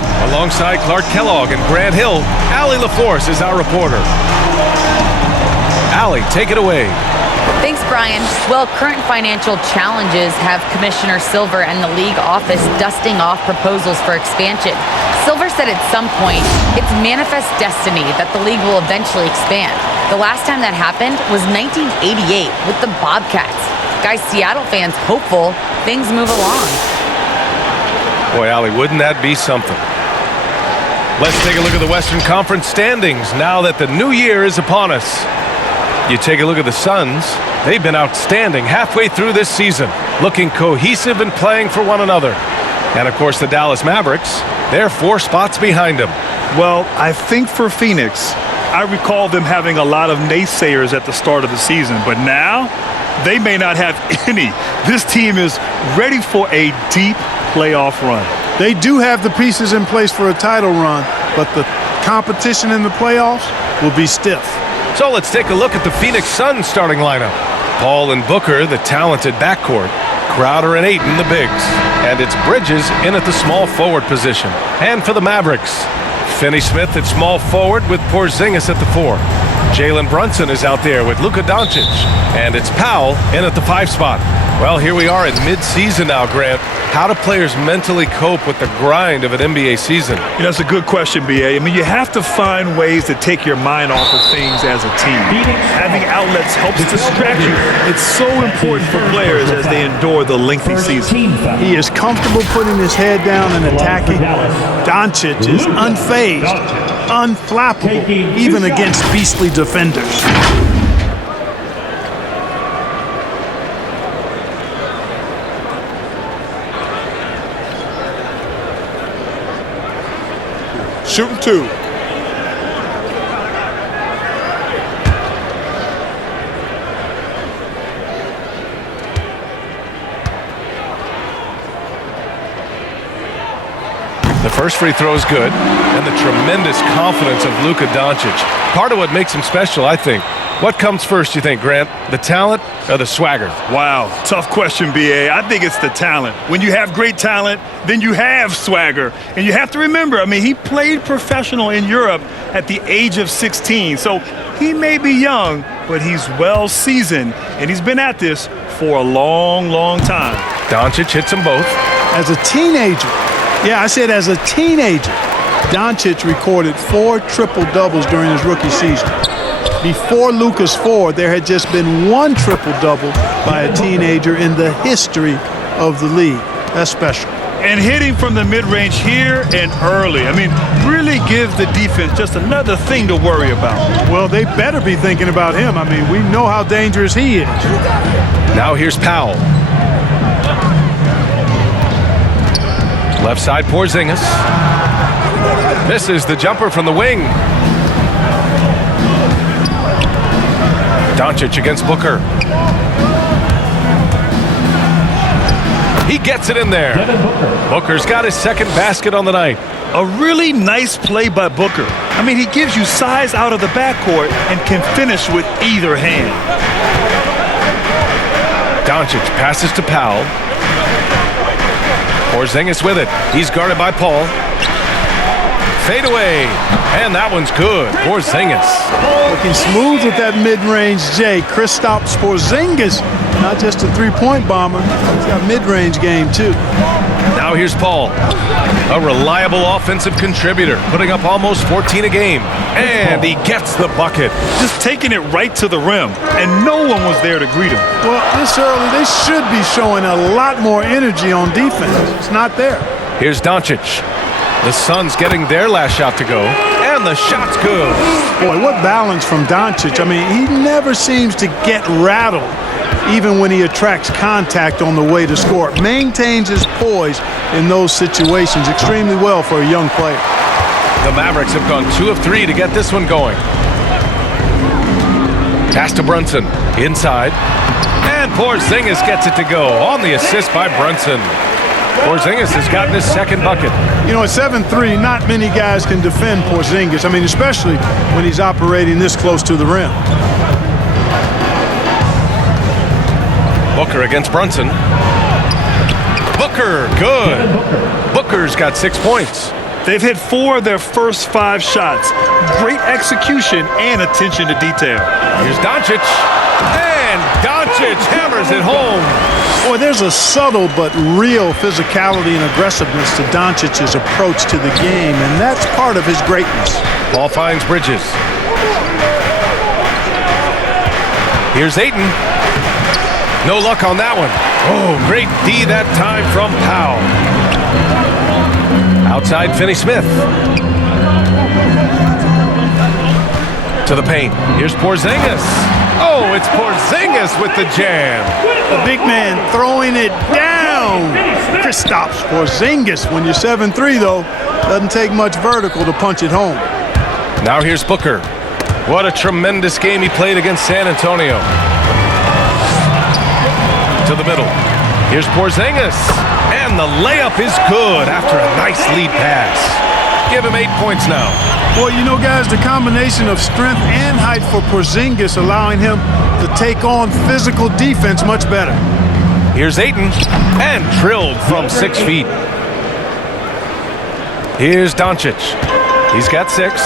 Brunson. Alongside Clark Kellogg and Grant Hill, Allie LaForce is our reporter. Allie, take it away. Thanks, Brian. Well, current financial challenges have Commissioner Silver and the league office dusting off proposals for expansion. Silver said at some point, it's manifest destiny that the league will eventually expand. The last time that happened was 1988 with the Bobcats. Guys, Seattle fans hopeful things move along. Boy, Allie, wouldn't that be something? Let's take a look at the Western Conference standings now that the new year is upon us. You take a look at the Suns. They've been outstanding halfway through this season, looking cohesive and playing for one another. And, of course, the Dallas Mavericks, they're 4 spots behind them. Well, I think for Phoenix, I recall them having a lot of naysayers at the start of the season, but now they may not have any. This team is ready for a deep playoff run. They do have the pieces in place for a title run, but the competition in the playoffs will be stiff. So let's take a look at the Phoenix Suns starting lineup. Paul and Booker, the talented backcourt. Crowder and Ayton, the bigs. And it's Bridges in at the small forward position. And for the Mavericks, Finney-Smith at small forward with Porzingis at the 4. Jalen Brunson is out there with Luka Doncic. And it's Powell in at the 5 spot. Well, here we are in mid-season now, Grant. How do players mentally cope with the grind of an NBA season? You know, that's a good question, B.A. I mean, you have to find ways to take your mind off of things as a team. Having outlets helps distract you. It's so important for players as they endure the lengthy season. He is comfortable putting his head down and attacking. Doncic is unfazed, unflappable, even against beastly defenders. Shooting 2. The first free throw is good, and the tremendous confidence of Luka Doncic. Part of what makes him special, I think. What comes first, you think, Grant? The talent or the swagger? Wow, tough question, B.A. I think it's the talent. When you have great talent, then you have swagger. And you have to remember, I mean, he played professional in Europe at the age of 16. So he may be young, but he's well seasoned, and he's been at this for a long, long time. Doncic hits them both. As a teenager, yeah, I said as a teenager, Doncic recorded 4 triple-doubles during his rookie season. Before Luka's 4, there had just been 1 triple-double by a teenager in the history of the league. That's special. And hitting from the mid-range here and early. I mean, really gives the defense just another thing to worry about. Well, they better be thinking about him. I mean, we know how dangerous he is. Now here's Powell. Left side, Porzingis. Misses the jumper from the wing. Doncic against Booker. He gets it in there. Booker's got his second basket on the night. A really nice play by Booker. I mean, he gives you size out of the backcourt and can finish with either hand. Doncic passes to Powell. Porzingis with it. He's guarded by Paul. Fade away. And that one's good. Porzingis. Looking smooth with that mid-range J. Kristaps Porzingis, not just a three-point bomber. He's got mid-range game, too. Now here's Paul. A reliable offensive contributor, putting up almost 14 a game. And he gets the bucket. Just taking it right to the rim. And no one was there to greet him. Well, this early, they should be showing a lot more energy on defense. It's not there. Here's Doncic. The Suns getting their last shot to go, and the shot's good. Boy, what balance from Doncic. I mean, he never seems to get rattled, even when he attracts contact on the way to score. Maintains his poise in those situations extremely well for a young player. The Mavericks have gone 2 of 3 to get this one going. Pass to Brunson, inside, and Porzingis gets it to go on the assist by Brunson. Porzingis has gotten his second bucket. You know, at 7'3", not many guys can defend Porzingis. I mean, especially when he's operating this close to the rim. Booker against Brunson. Booker, good. Booker's got 6 points. They've hit 4 of their first 5 shots. Great execution and attention to detail. Here's Doncic. And Doncic hammers it home. Boy, there's a subtle but real physicality and aggressiveness to Doncic's approach to the game, and that's part of his greatness. Ball finds Bridges. Here's Ayton. No luck on that one. Oh, great D that time from Powell. Outside Finney-Smith. To the paint. Here's Porzingis. Oh, it's Porzingis with the jam. The big man throwing it down. Kristaps Porzingis. When you're 7'3", though, doesn't take much vertical to punch it home. Now here's Booker. What a tremendous game he played against San Antonio. To the middle. Here's Porzingis. And the layup is good after a nice lead pass. Give him 8 points now. Well, you know, guys, the combination of strength and height for Porzingis allowing him to take on physical defense much better. Here's Ayton. And drilled from 6 feet. Here's Doncic. He's got 6.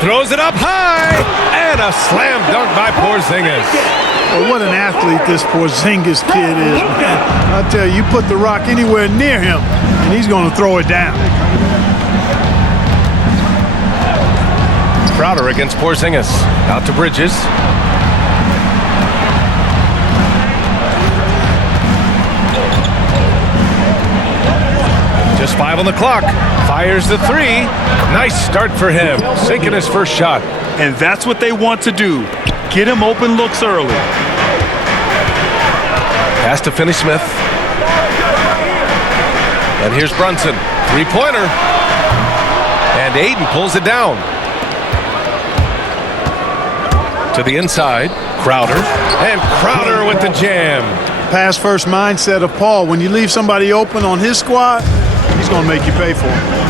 Throws it up high, and a slam dunk by Porzingis. Well, what an athlete this Porzingis kid is, man. I tell you, you put the rock anywhere near him, and he's going to throw it down. Crowder against Porzingis. Out to Bridges. Just 5 on the clock. Fires the 3. Nice start for him. Sinking his first shot. And that's what they want to do. Get him open looks early. Pass to Finney-Smith. And here's Brunson. 3-pointer. And Ayton pulls it down. To the inside. Crowder. And Crowder with the jam. Pass first mindset of Paul. When you leave somebody open on his squad, he's going to make you pay for it.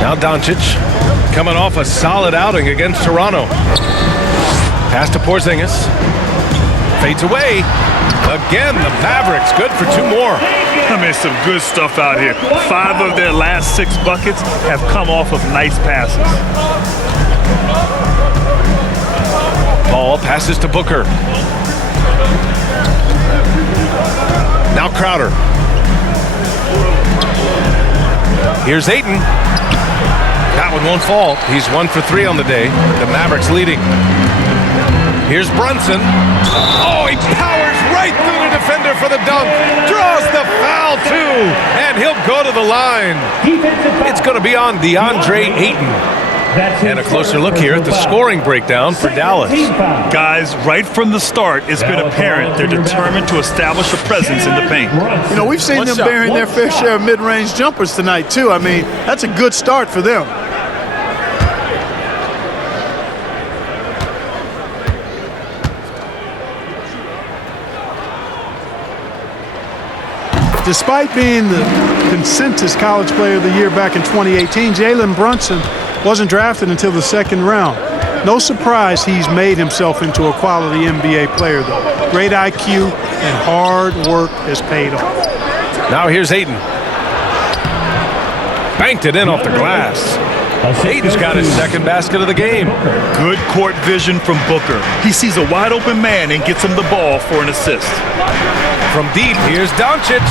Now Doncic, coming off a solid outing against Toronto. Pass to Porzingis. Fades away. Again, the Mavericks good for 2 more. I mean, some good stuff out here. 5 of their last 6 buckets have come off of nice passes. Ball passes to Booker. Now Crowder. Here's Ayton. That one won't fall. He's 1 for 3 on the day. The Mavericks leading. Here's Brunson. Oh, he powers right through the defender for the dunk. Draws the foul, too. And he'll go to the line. It's going to be on DeAndre Ayton. And a closer look here at the scoring breakdown for Dallas. Guys, right from the start, it's been apparent they're determined to establish a presence in the paint. You know, we've seen them bearing their fair share of mid-range jumpers tonight, too. I mean, that's a good start for them. Despite being the consensus college player of the year back in 2018, Jalen Brunson wasn't drafted until the 2nd round. No surprise he's made himself into a quality NBA player, though. Great IQ and hard work has paid off. Now here's Ayton. Banked it in off the glass. Ayton's got his 2nd basket of the game. Good court vision from Booker. He sees a wide open man and gets him the ball for an assist. From deep, here's Doncic.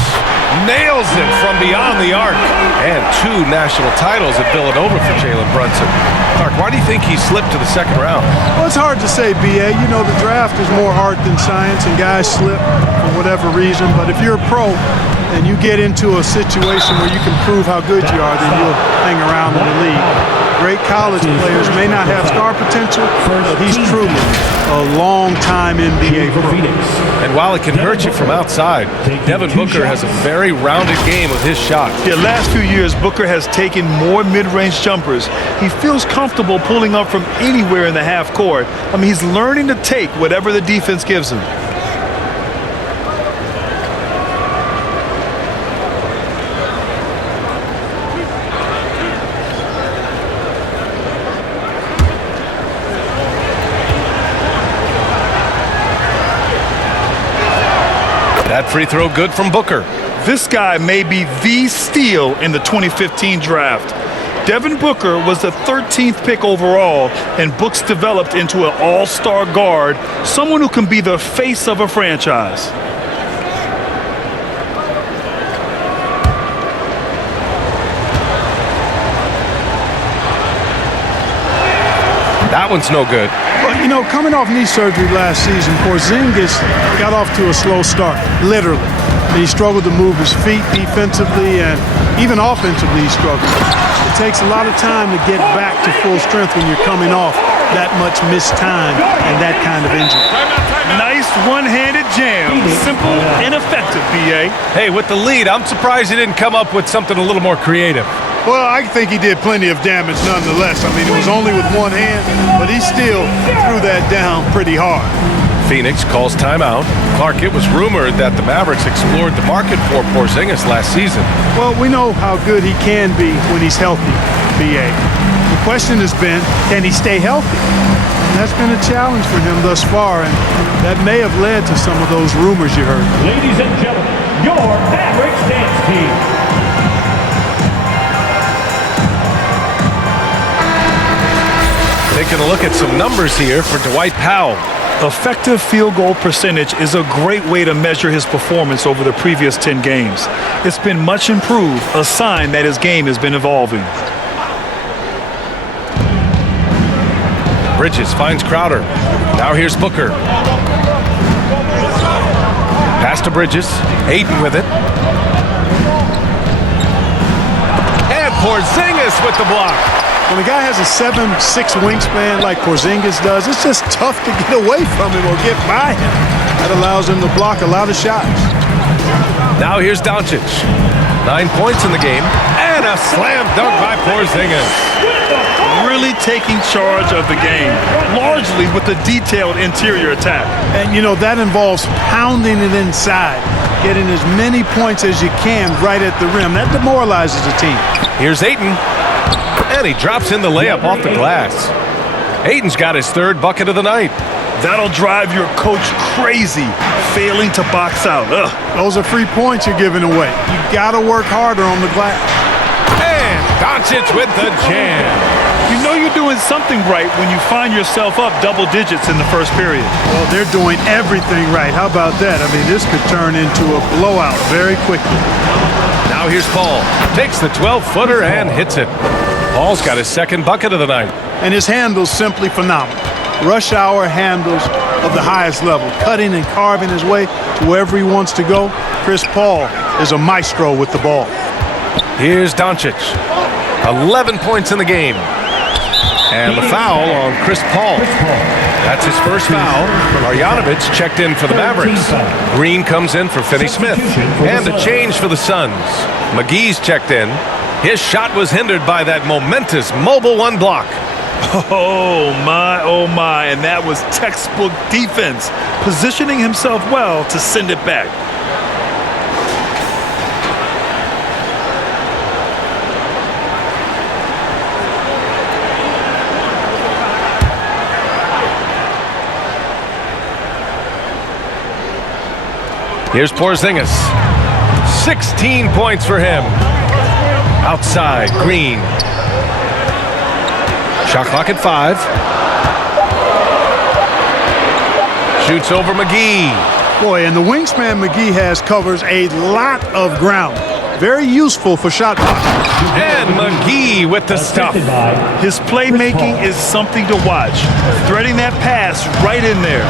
Nails it from beyond the arc. And 2 national titles at Villanova for Jalen Brunson. Clark, why do you think he slipped to the 2nd round? Well, it's hard to say, B.A. You know, the draft is more art than science, and guys slip for whatever reason. But if you're a pro and you get into a situation where you can prove how good you are, then you'll hang around in the league. Great college players may not have star potential, but he's truly a long-time NBA pro. And while it can hurt you from outside, Devin Booker has a very rounded game with his shot. Yeah, last few years, Booker has taken more mid-range jumpers. He feels comfortable pulling up from anywhere in the half court. I mean, he's learning to take whatever the defense gives him. That free throw good from Booker. This guy may be the steal in the 2015 draft. Devin Booker was the 13th pick overall, and Books developed into an all-star guard, someone who can be the face of a franchise. That one's no good. Well, you know, coming off knee surgery last season, Porzingis got off to a slow start, literally. He struggled to move his feet defensively, and even offensively he struggled. It takes a lot of time to get back to full strength when you're coming off that much missed time and that kind of injury. Nice one-handed jam. Simple and effective, B.A. Hey, with the lead, I'm surprised he didn't come up with something a little more creative. Well, I think he did plenty of damage nonetheless. I mean, it was only with one hand, but he still threw that down pretty hard. Phoenix calls timeout. Clark, it was rumored that the Mavericks explored the market for Porzingis last season. Well, we know how good he can be when he's healthy, B.A. The question has been, can he stay healthy? And that's been a challenge for him thus far, and that may have led to some of those rumors you heard. Ladies and gentlemen, your Mavericks dance team. Taking a look at some numbers here for Dwight Powell. Effective field goal percentage is a great way to measure his performance over the previous 10 games. It's been much improved, a sign that his game has been evolving. Bridges finds Crowder. Now here's Booker. Pass to Bridges. Ayton with it. And Porzingis with the block. When a guy has a 7'6" wingspan like Porzingis does, it's just tough to get away from him or get by him. That allows him to block a lot of shots. Now here's Doncic. 9 points in the game. And a slam dunk by Porzingis. Really taking charge of the game, largely with the detailed interior attack. And, you know, that involves pounding it inside, getting as many points as you can right at the rim. That demoralizes the team. Here's Ayton. And he drops in the layup off the glass. Ayton's got his third bucket of the night. That'll drive your coach crazy, failing to box out. Ugh. Those are free points you're giving away. You got to work harder on the glass. And Doncic with the jam. You know you're doing something right when you find yourself up double digits in the first period. Well, they're doing everything right. How about that? I mean, this could turn into a blowout very quickly. Now here's Paul. Takes the 12-footer and hits it. Paul's got his second bucket of the night. And his handle's simply phenomenal. Rush hour handles of the highest level, cutting and carving his way to wherever he wants to go. Chris Paul is a maestro with the ball. Here's Doncic. 11 points in the game. And the foul on Chris Paul. That's his first foul. Marjanovic checked in for the Mavericks. Green comes in for Finney Smith. And a change for the Suns. McGee's checked in. His shot was hindered by that momentous mobile one block. Oh my, and that was textbook defense, positioning himself well to send it back. Here's Porzingis. 16 points for him. Outside, Green. Shot clock at 5. Shoots over McGee. Boy, and the wingspan McGee has covers a lot of ground. Very useful for shot blocking. And McGee with the stuff. His playmaking is something to watch. Threading that pass right in there.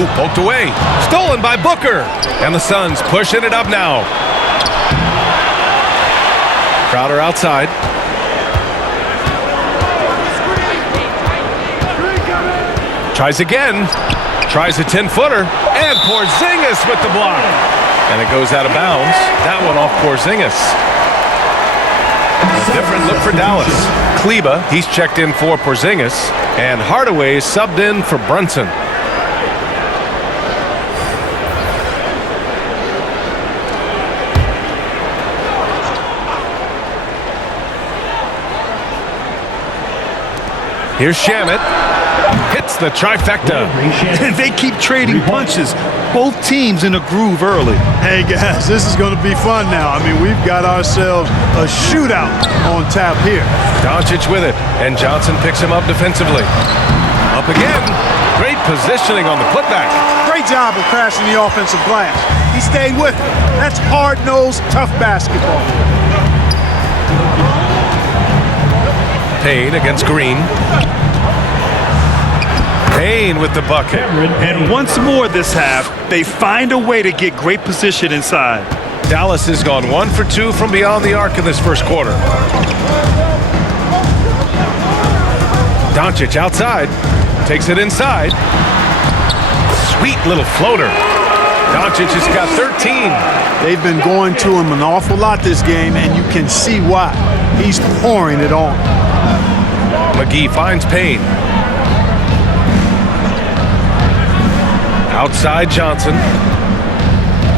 Ooh, poked away. Stolen by Booker. And the Suns pushing it up now. Crowder outside. Tries again. Tries a 10-footer. And Porzingis with the block. And it goes out of bounds. That one off Porzingis. A different look for Dallas. Kleba, he's checked in for Porzingis. And Hardaway subbed in for Brunson. Here's Shamet. Hits the trifecta. And they keep trading punches. Both teams in a groove early. Hey, guys, this is going to be fun now. I mean, we've got ourselves a shootout on tap here. Doncic with it, and Johnson picks him up defensively. Up again. Great positioning on the putback. Great job of crashing the offensive glass. He stayed with it. That's hard-nosed, tough basketball. Payne against Green. Payne with the bucket. And once more this half, they find a way to get great position inside. Dallas has gone 1 for 2 from beyond the arc in this first quarter. Doncic outside. Takes it inside. Sweet little floater. Doncic has got 13. They've been going to him an awful lot this game, and you can see why. He's pouring it on. McGee finds Payne. Outside Johnson.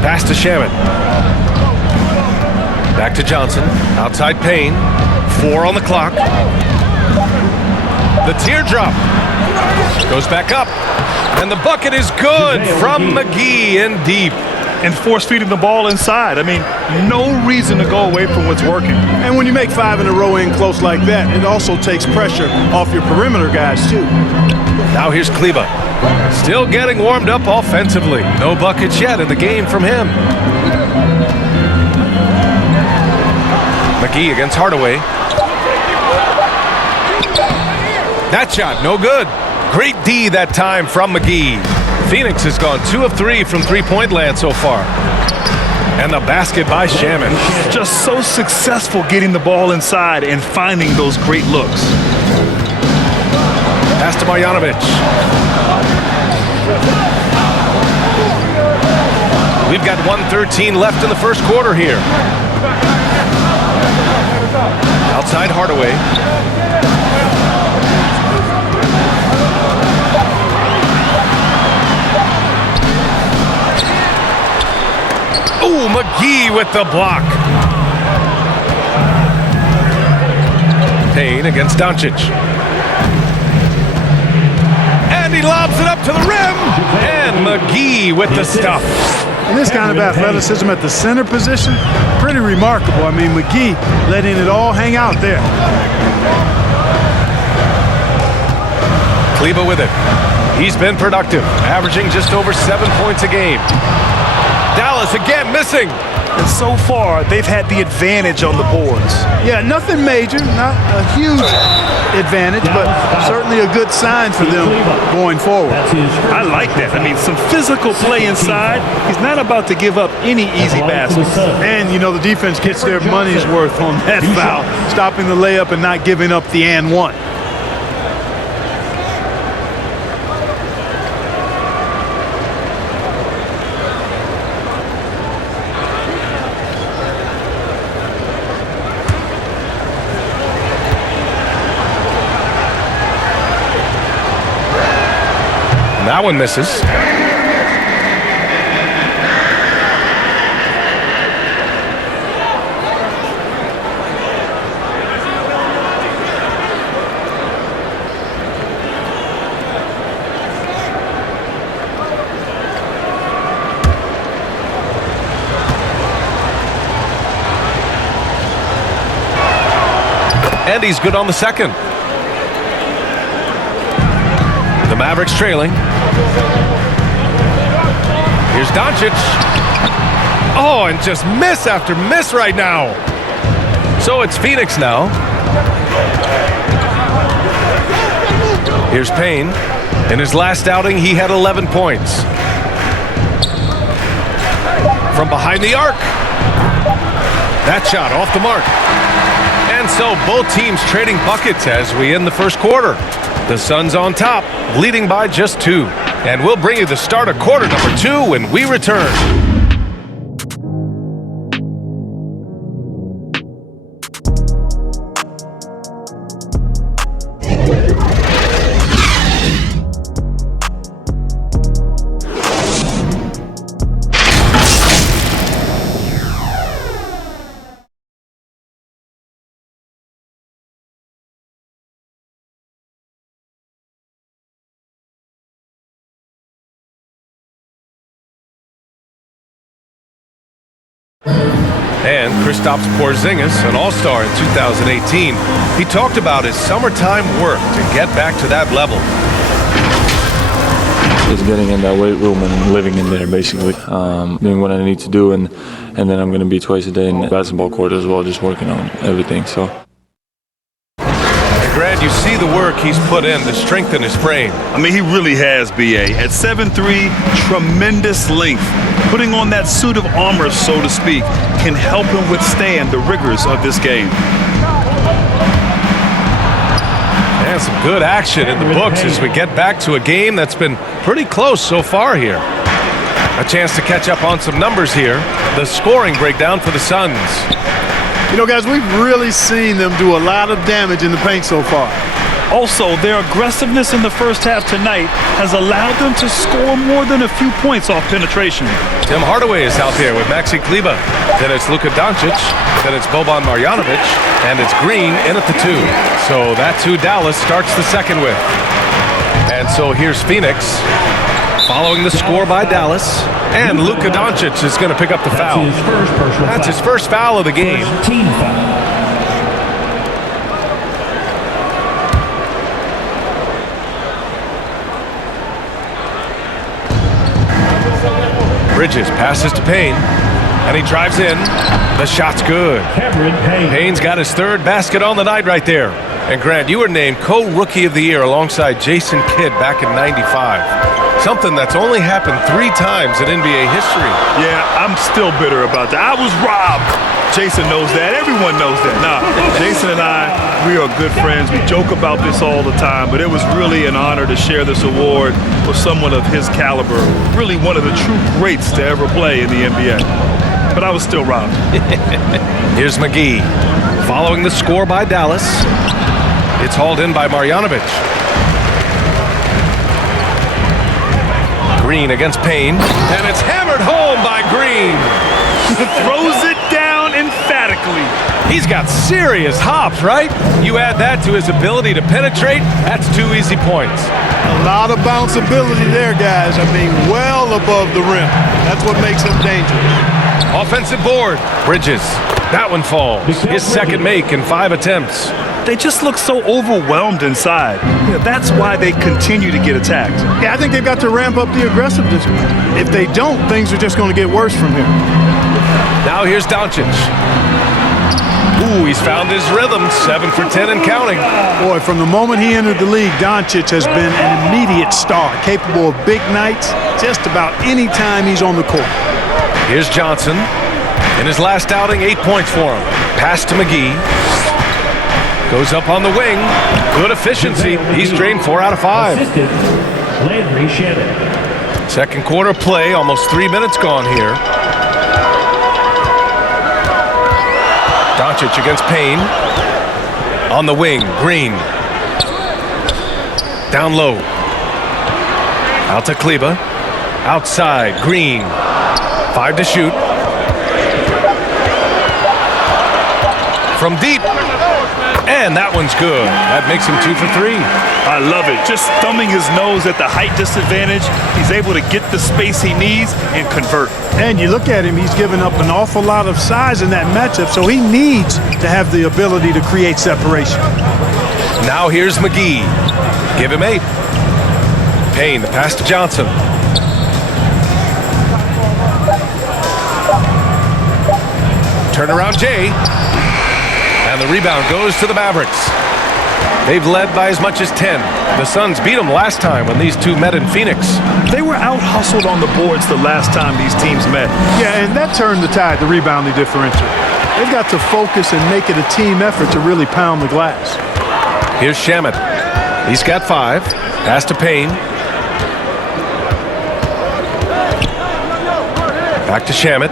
Pass to Shaman. Back to Johnson. Outside Payne. 4 on the clock. The teardrop. Goes back up. And the bucket is good from McGee in deep. And force feeding the ball inside. I mean, no reason to go away from what's working. And when you make 5 in a row in close like that, it also takes pressure off your perimeter guys, too. Now here's Kleba. Still getting warmed up offensively. No buckets yet in the game from him. McGee against Hardaway. That shot, no good. Great D that time from McGee. Phoenix has gone 2 of 3 from three-point land so far. And the basket by Shaman. Just so successful getting the ball inside and finding those great looks. Pass to Marjanovic. We've got 1:13 left in the first quarter here. Outside Hardaway. Ooh, McGee with the block. Payne against Doncic. And he lobs it up to the rim. And McGee with the stuff. And this kind of athleticism at the center position, pretty remarkable. I mean, McGee letting it all hang out there. Kleba with it. He's been productive, averaging just over 7 points a game. Dallas again missing. And so far, they've had the advantage on the boards. Yeah, nothing major, not a huge advantage, but certainly a good sign for them going forward. I like that. I mean, some physical play inside. He's not about to give up any easy baskets. And, you know, the defense gets their money's worth on that foul, stopping the layup and not giving up the and one. That one misses. And he's good on the second. The Mavericks trailing. Here's Doncic. Oh, and just miss after miss right now. So it's Phoenix now. Here's Payne. In his last outing, he had 11 points. From behind the arc. That shot off the mark. And so both teams trading buckets as we end the first quarter. The Suns on top, leading by just 2. And we'll bring you the start of quarter number 2 when we return. And Kristaps Porzingis, an all-star in 2018, he talked about his summertime work to get back to that level. Just getting in that weight room and living in there, basically. Doing what I need to do, and then I'm going to be twice a day in the basketball court as well, just working on everything. So. Grant, you see the work he's put in to strengthen his frame. I mean, he really has, B.A. At 7'3", tremendous length. Putting on that suit of armor, so to speak, can help him withstand the rigors of this game. And some good action in the books as we get back to a game that's been pretty close so far here. A chance to catch up on some numbers here. The scoring breakdown for the Suns. You know, guys, we've really seen them do a lot of damage in the paint so far. Also, their aggressiveness in the first half tonight has allowed them to score more than a few points off penetration. Tim Hardaway is out there with Maxi Kleber. Then it's Luka Doncic. Then it's Boban Marjanovic. And it's Green in at the 2. So that's who Dallas starts the second with. And so here's Phoenix following the score by Dallas. And Luka Doncic is going to pick up the foul. That's his first foul of the game. Team foul. Bridges passes to Payne, and he drives in. The shot's good. Payne's got his third basket on the night right there. And Grant, you were named co-rookie of the year alongside Jason Kidd back in '95. Something that's only happened 3 times in NBA history. Yeah, I'm still bitter about that. I was robbed. Jason knows that. Everyone knows that. Nah, Jason and I, we are good friends. We joke about this all the time, but it was really an honor to share this award with someone of his caliber. Really one of the true greats to ever play in the NBA. But I was still robbed. Here's McGee. Following the score by Dallas. It's hauled in by Marjanovic. Green against Payne. And it's hammered home by Green. Throws it down emphatically. He's got serious hops, right? You add that to his ability to penetrate, that's 2 easy points. A lot of bounce ability there, guys. I mean, well above the rim. That's what makes him dangerous. Offensive board. Bridges. That one falls. His second make in 5 attempts. They just look so overwhelmed inside. Yeah, that's why they continue to get attacked. Yeah, I think they've got to ramp up the aggressiveness. If they don't, things are just going to get worse from here. Now here's Doncic. Ooh, he's found his rhythm. 7 for 10 and counting. Boy, from the moment he entered the league, Doncic has been an immediate star, capable of big nights just about any time he's on the court. Here's Johnson. In his last outing, 8 points for him. Pass to McGee. Goes up on the wing. Good efficiency. He's drained 4 out of 5. Second quarter play. Almost 3 minutes gone here. Doncic against Payne. On the wing. Green. Down low. Out to Kleber. Outside. Green. 5 to shoot. From deep. And that one's good. That makes him 2 for 3. I love it. Just thumbing his nose at the height disadvantage. He's able to get the space he needs and convert. And you look at him, he's given up an awful lot of size in that matchup, so he needs to have the ability to create separation. Now here's McGee. Give him 8. Payne, the pass to Johnson. Turnaround Jay. And the rebound goes to the Mavericks. They've led by as much as 10. The Suns beat them last time when these two met in Phoenix. They were out-hustled on the boards the last time these teams met. Yeah, and that turned the tide, the rebounding differential. They've got to focus and make it a team effort to really pound the glass. Here's Shamet. He's got 5. Pass to Payne. Back to Shamet.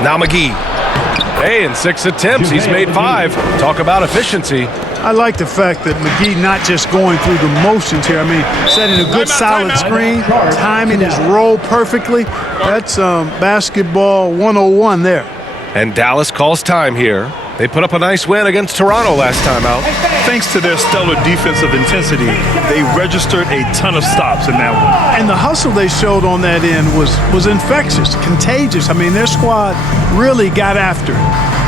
Now McGee. Hey, in 6 attempts, he's made 5. Talk about efficiency. I like the fact that McGee not just going through the motions here. I mean, setting a good solid screen, timing his roll perfectly. That's basketball 101 there. And Dallas calls time here. They put up a nice win against Toronto last time out. Thanks to their stellar defensive intensity, they registered a ton of stops in that one. And the hustle they showed on that end was infectious, contagious. I mean, their squad really got after it.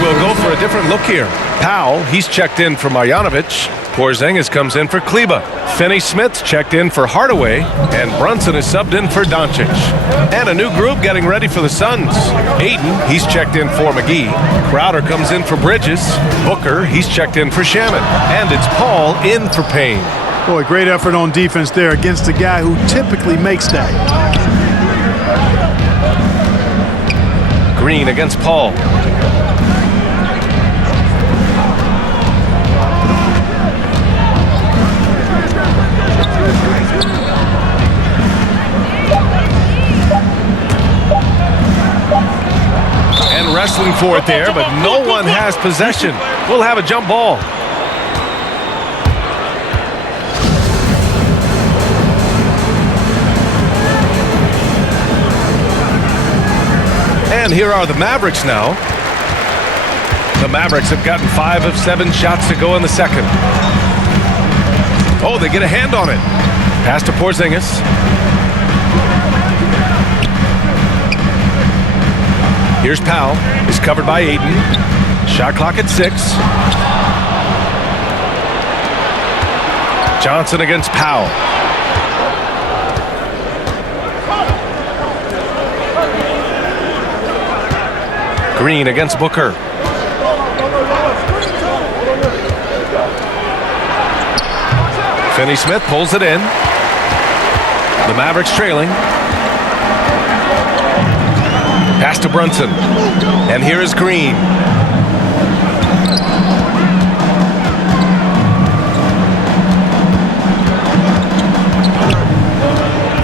Will go for a different look here. Powell, he's checked in for Marjanovic. Porzingis comes in for Kleba. Finney-Smith's checked in for Hardaway. And Brunson is subbed in for Doncic. And a new group getting ready for the Suns. Aiden, he's checked in for McGee. Crowder comes in for Bridges. Booker, he's checked in for Shaman. And it's Paul in for Payne. Boy, great effort on defense there against a guy who typically makes that. Green against Paul. Wrestling for it there, but no one has possession. We'll have a jump ball. And here are the Mavericks now. The Mavericks have gotten 5 of 7 shots to go in the second. Oh, they get a hand on it. Pass to Porzingis. Here's Powell. He's covered by Aiden. Shot clock at 6. Johnson against Powell. Green against Booker. Finney-Smith pulls it in. The Mavericks trailing. Pass to Brunson. And here is Green.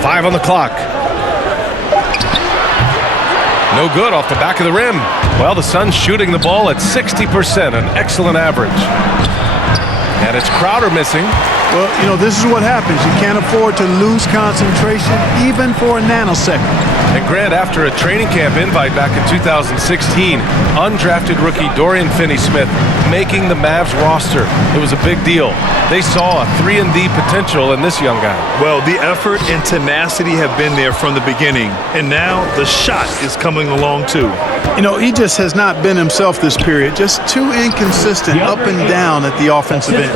Five on the clock. No good off the back of the rim. Well, the Suns shooting the ball at 60%, an excellent average. And it's Crowder missing. Well, you know, this is what happens. You can't afford to lose concentration even for a nanosecond. And Grant, after a training camp invite back in 2016, undrafted rookie Dorian Finney-Smith making the Mavs roster. It was a big deal. They saw a 3-and-D potential in this young guy. Well, the effort and tenacity have been there from the beginning, and now the shot is coming along too. You know, he just has not been himself this period. Just too inconsistent up and down at the offensive end.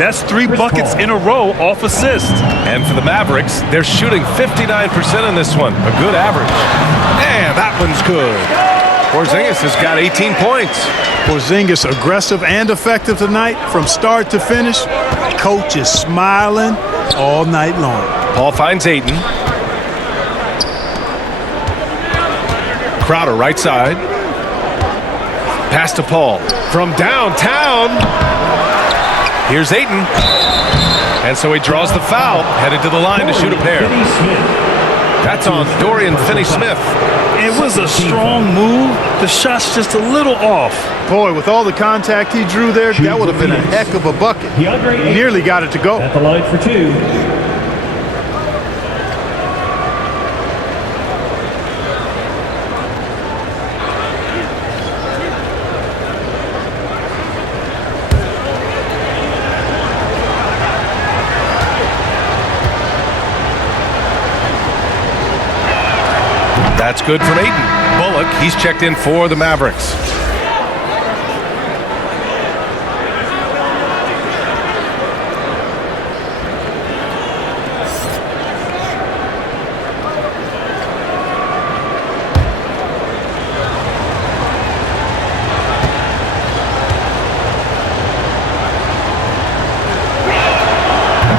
That's 3 buckets in a row off assist. And for the Mavericks, they're shooting 59% in this one. A good average. And that one's good. Porzingis has got 18 points. Porzingis aggressive and effective tonight from start to finish. Coach is smiling all night long. Paul finds Ayton. Crowder right side. Pass to Paul. From downtown. Here's Ayton. And so he draws the foul, headed to the line to shoot a pair. That's on Dorian Finney-Smith. It was a strong move. The shot's just a little off. Boy, with all the contact he drew there, that would have been a heck of a bucket. He nearly got it to go. At the line for 2. That's good from Ayton. Bullock, he's checked in for the Mavericks.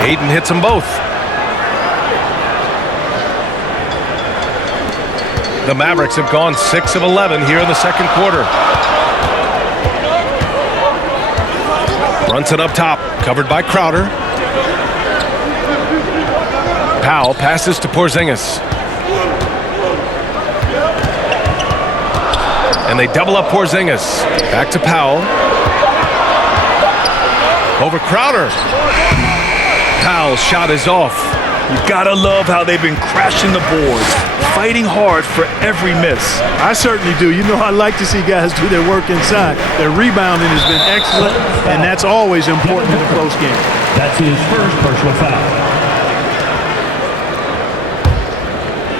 Ayton hits them both. The Mavericks have gone 6 of 11 here in the second quarter. Brunson up top, covered by Crowder. Powell passes to Porzingis. And they double up Porzingis. Back to Powell. Over Crowder. Powell's shot is off. You gotta love how they've been crashing the boards, fighting hard for every miss. I certainly do. You know, I like to see guys do their work inside. Their rebounding has been excellent, and that's always important in a close game. That's his first personal foul.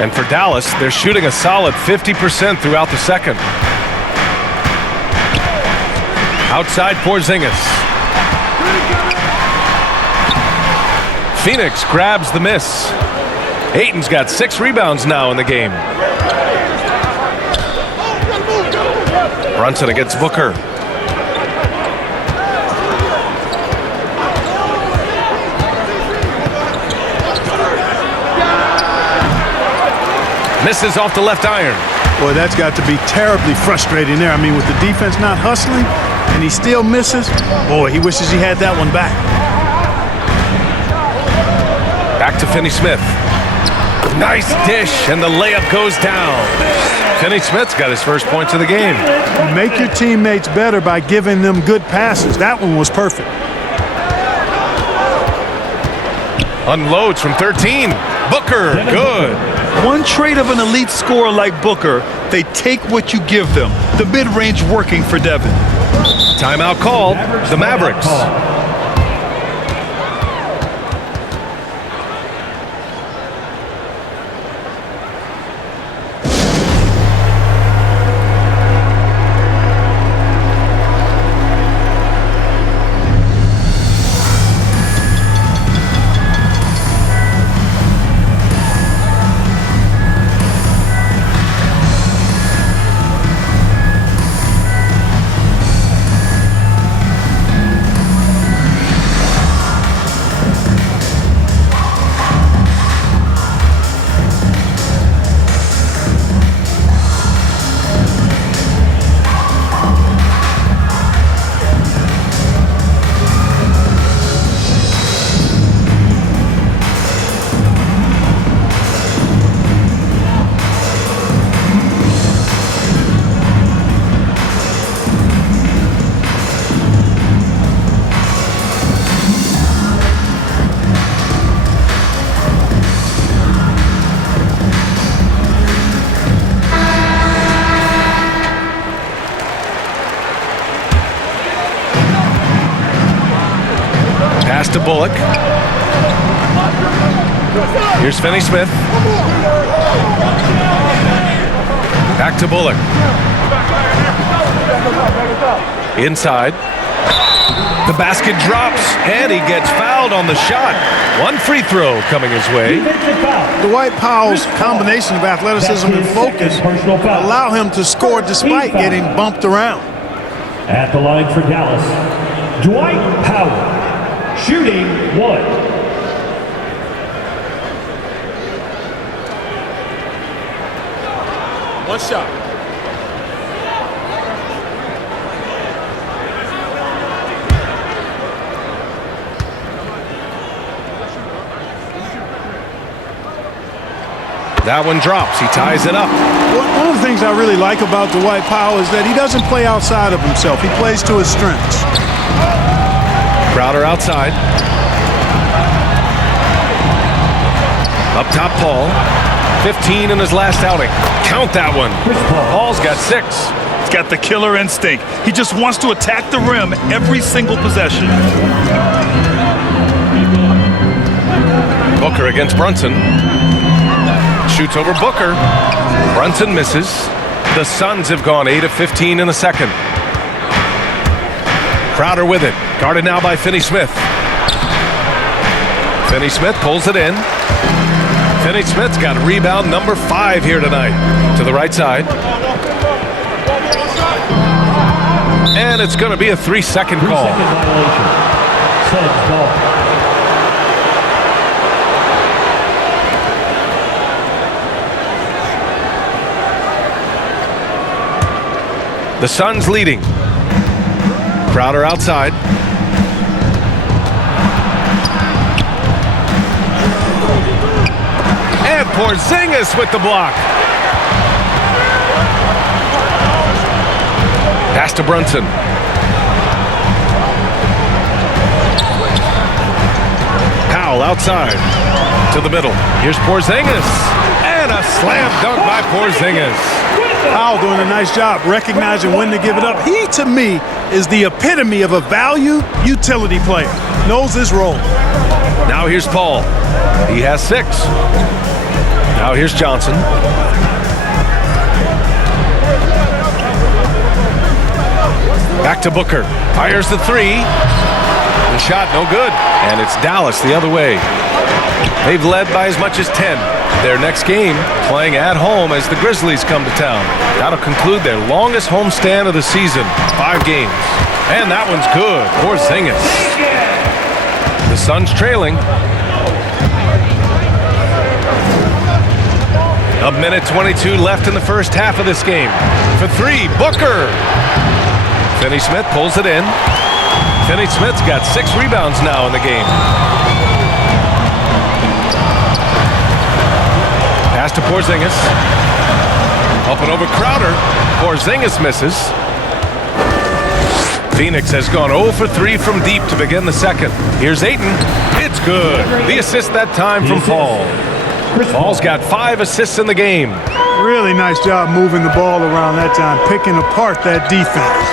And for Dallas, they're shooting a solid 50% throughout the second. Outside Porzingis. Phoenix grabs the miss. Ayton's got 6 rebounds now in the game. Brunson against Booker. Misses off the left iron. Boy, that's got to be terribly frustrating there. I mean, with the defense not hustling and he still misses, boy, he wishes he had that one back. Back to Finney-Smith. Nice dish, and the layup goes down. Finney-Smith's got his first points of the game. You make your teammates better by giving them good passes. That one was perfect. Unloads from 13. Booker, good. One trait of an elite scorer like Booker, they take what you give them. The mid-range working for Devin. Timeout called. The Mavericks. To Bullock. Here's Finney-Smith. Back to Bullock. Inside. The basket drops, and he gets fouled on the shot. One free throw coming his way. Dwight Powell's combination of athleticism and focus allow him to score despite getting bumped around. At the line for Dallas, Dwight Powell. Shooting 1. One shot. That one drops. He ties it up. One of the things I really like about Dwight Powell is that he doesn't play outside of himself. He plays to his strengths. Crowder outside. Up top, Paul. 15 in his last outing. Count that one. Paul's got 6. He's got the killer instinct. He just wants to attack the rim every single possession. Booker against Brunson. Shoots over Booker. Brunson misses. The Suns have gone 8 of 15 in the second. Crowder with it. Guarded now by Finney-Smith. Finney-Smith pulls it in. Finney-Smith's got rebound number 5 here tonight. To the right side. And it's going to be a 3-second call. The Suns leading. Crowder outside. And Porzingis with the block. Pass to Brunson. Powell outside to the middle. Here's Porzingis. And a slam dunk by Porzingis. Powell doing a nice job recognizing when to give it up. He, to me, is the epitome of a value utility player. Knows his role. Now here's Paul. He has 6. Now here's Johnson. Back to Booker. Fires the 3. The shot no good. And it's Dallas the other way. They've led by as much as 10. Their next game playing at home as the Grizzlies come to town. That'll conclude their longest homestand of the season. 5 games. And that one's good. Porzingis. The Suns trailing. A minute 22 left in the first half of this game. For 3, Booker. Finney-Smith pulls it in. Finney-Smith's got 6 rebounds now in the game. Pass to Porzingis. Up and over Crowder. Porzingis misses. Phoenix has gone 0 for 3 from deep to begin the second. Here's Ayton. It's good. The assist that time from Paul. Paul's got 5 assists in the game. Really nice job moving the ball around that time, picking apart that defense.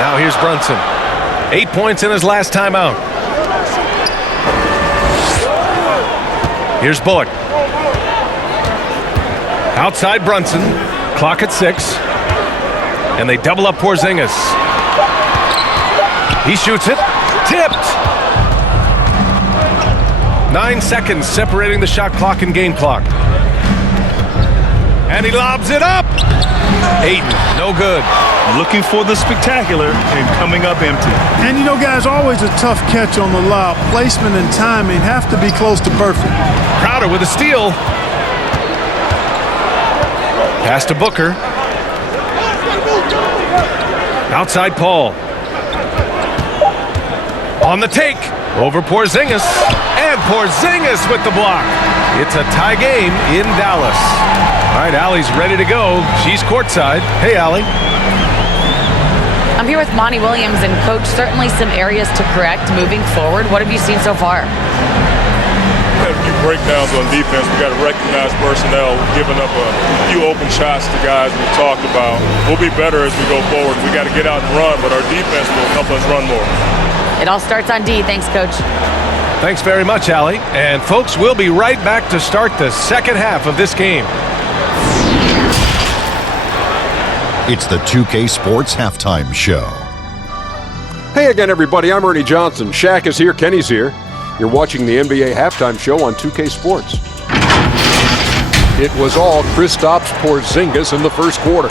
Now here's Brunson. 8 points in his last timeout. Here's Bullock. Outside Brunson. Clock at 6. And they double up Porzingis. He shoots it. Tipped. 9 seconds separating the shot clock and game clock. And he lobs it up. Ayton, no good. Looking for the spectacular and coming up empty. And you know, guys, always a tough catch on the lob. Placement and timing have to be close to perfect. Crowder with a steal. Pass to Booker. Outside Paul. On the take. Over Porzingis. And Porzingis with the block. It's a tie game in Dallas. All right, Allie's ready to go. She's courtside. Hey, Allie. I'm here with Monty Williams, and Coach, certainly some areas to correct moving forward. What have you seen so far? We had a few breakdowns on defense. We got to recognize personnel giving up a few open shots to guys we've talked about. We'll be better as we go forward. We got to get out and run, but our defense will help us run more. It all starts on D. Thanks, Coach. Thanks very much, Allie. And folks, we'll be right back to start the second half of this game. It's the 2K Sports Halftime Show. Hey again, everybody. I'm Ernie Johnson. Shaq is here. Kenny's here. You're watching the NBA Halftime Show on 2K Sports. It was all Kristaps Porzingis in the first quarter.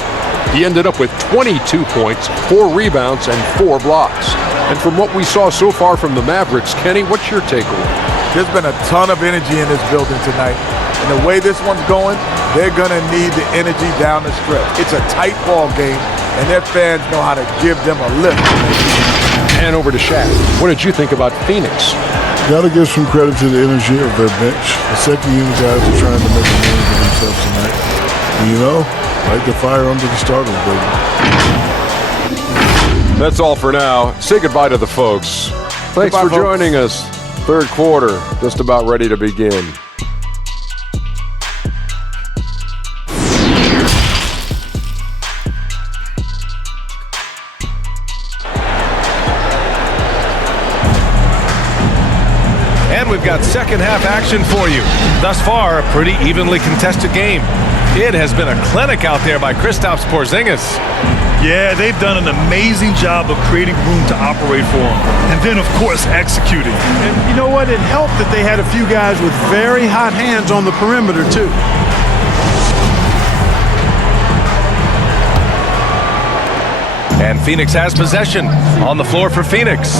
He ended up with 22 points, 4 rebounds, and 4 blocks. And from what we saw so far from the Mavericks, Kenny, what's your takeaway? There's been a ton of energy in this building tonight. And the way this one's going, they're going to need the energy down the stretch. It's a tight ball game, and their fans know how to give them a lift. And over to Shaq. What did you think about Phoenix? Got to give some credit to the energy of their bench. The second unit guys are trying to make a name for themselves tonight. And you know, like the fire under the starters, baby. That's all for now. Say goodbye to the folks. Thanks for joining us. Third quarter, just about ready to begin. And we've got second half action for you. Thus far, a pretty evenly contested game. It has been a clinic out there by Kristaps Porzingis. Yeah, they've done an amazing job of creating room to operate for him. And then, of course, executing. And you know what? It helped that they had a few guys with very hot hands on the perimeter, too. And Phoenix has possession. On the floor for Phoenix.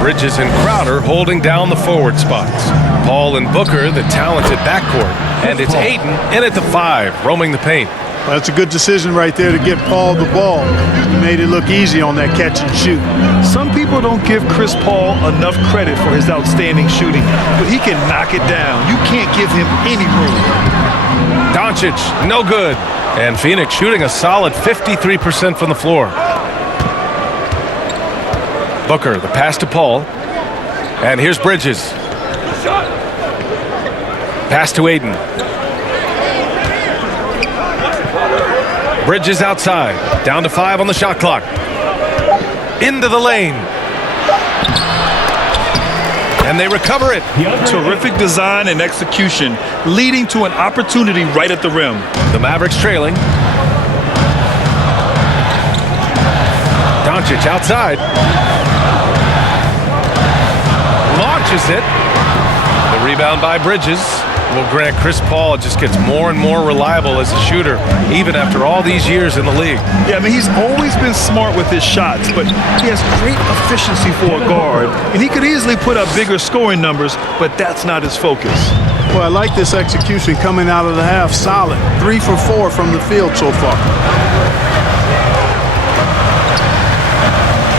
Bridges and Crowder holding down the forward spots. Paul and Booker, the talented backcourt. And it's Ayton in at the 5, roaming the paint. That's a good decision right there to get Paul the ball. He made it look easy on that catch and shoot. Some people don't give Chris Paul enough credit for his outstanding shooting, but he can knock it down. You can't give him any room. Doncic, no good. And Phoenix shooting a solid 53% from the floor. Booker, the pass to Paul. And here's Bridges. Pass to Aiden. Bridges outside. Down to 5 on the shot clock. Into the lane. And they recover it. Terrific design and execution, leading to an opportunity right at the rim. The Mavericks trailing. Doncic outside. Launches it. The rebound by Bridges. Will grant Chris Paul just gets more and more reliable as a shooter, even after all these years in the league. Yeah, I mean, he's always been smart with his shots, but he has great efficiency for a guard, and he could easily put up bigger scoring numbers, but that's not his focus. Well, I like this execution coming out of the half. Solid. 3 for 4 from the field so far.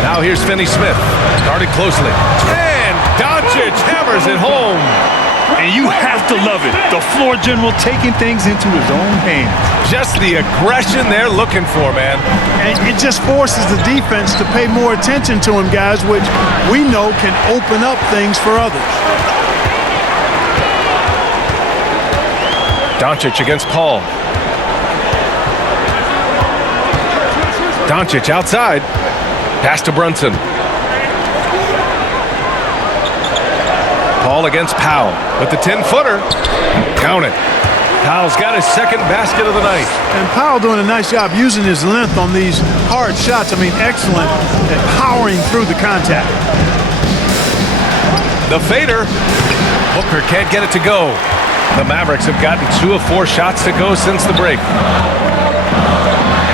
Now here's Finney-Smith, guarded closely. And Doncic hammers it home. And you have to love it. The floor general taking things into his own hands. Just the aggression they're looking for, man. And it just forces the defense to pay more attention to him, guys, which we know can open up things for others. Doncic against Paul. Doncic outside. Pass to Brunson. Paul against Powell with the 10-footer. Count it. Powell's got his second basket of the night. And Powell doing a nice job using his length on these hard shots. I mean, excellent at powering through the contact. The fader. Booker can't get it to go. The Mavericks have gotten 2 of 4 shots to go since the break.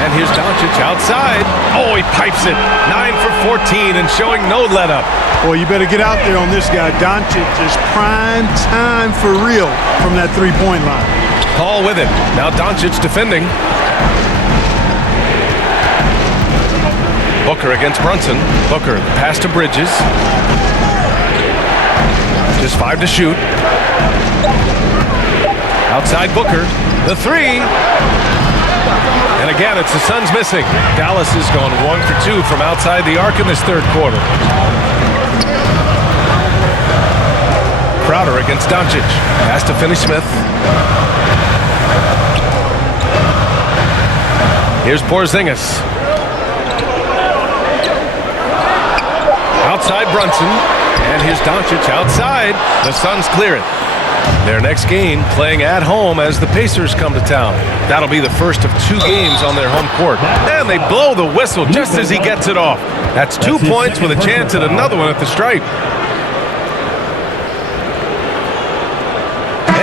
And here's Doncic outside. Oh, he pipes it. 9 for 14 and showing no let-up. Boy, you better get out there on this guy. Doncic is prime time for real from that three-point line. Paul with it. Now Doncic defending. Booker against Brunson. Booker, pass to Bridges. Just 5 to shoot. Outside Booker. The 3. And again, it's the Suns missing. Dallas is going 1 for 2 from outside the arc in this third quarter. Crowder against Doncic. Pass to Finney-Smith. Here's Porzingis. Outside Brunson. And here's Doncic outside. The Suns clear it. Their next game playing at home as the Pacers come to town. That'll be the first of 2 games on their home court. And they blow the whistle just as he gets it off. That's 2 points with a chance at another one at the stripe.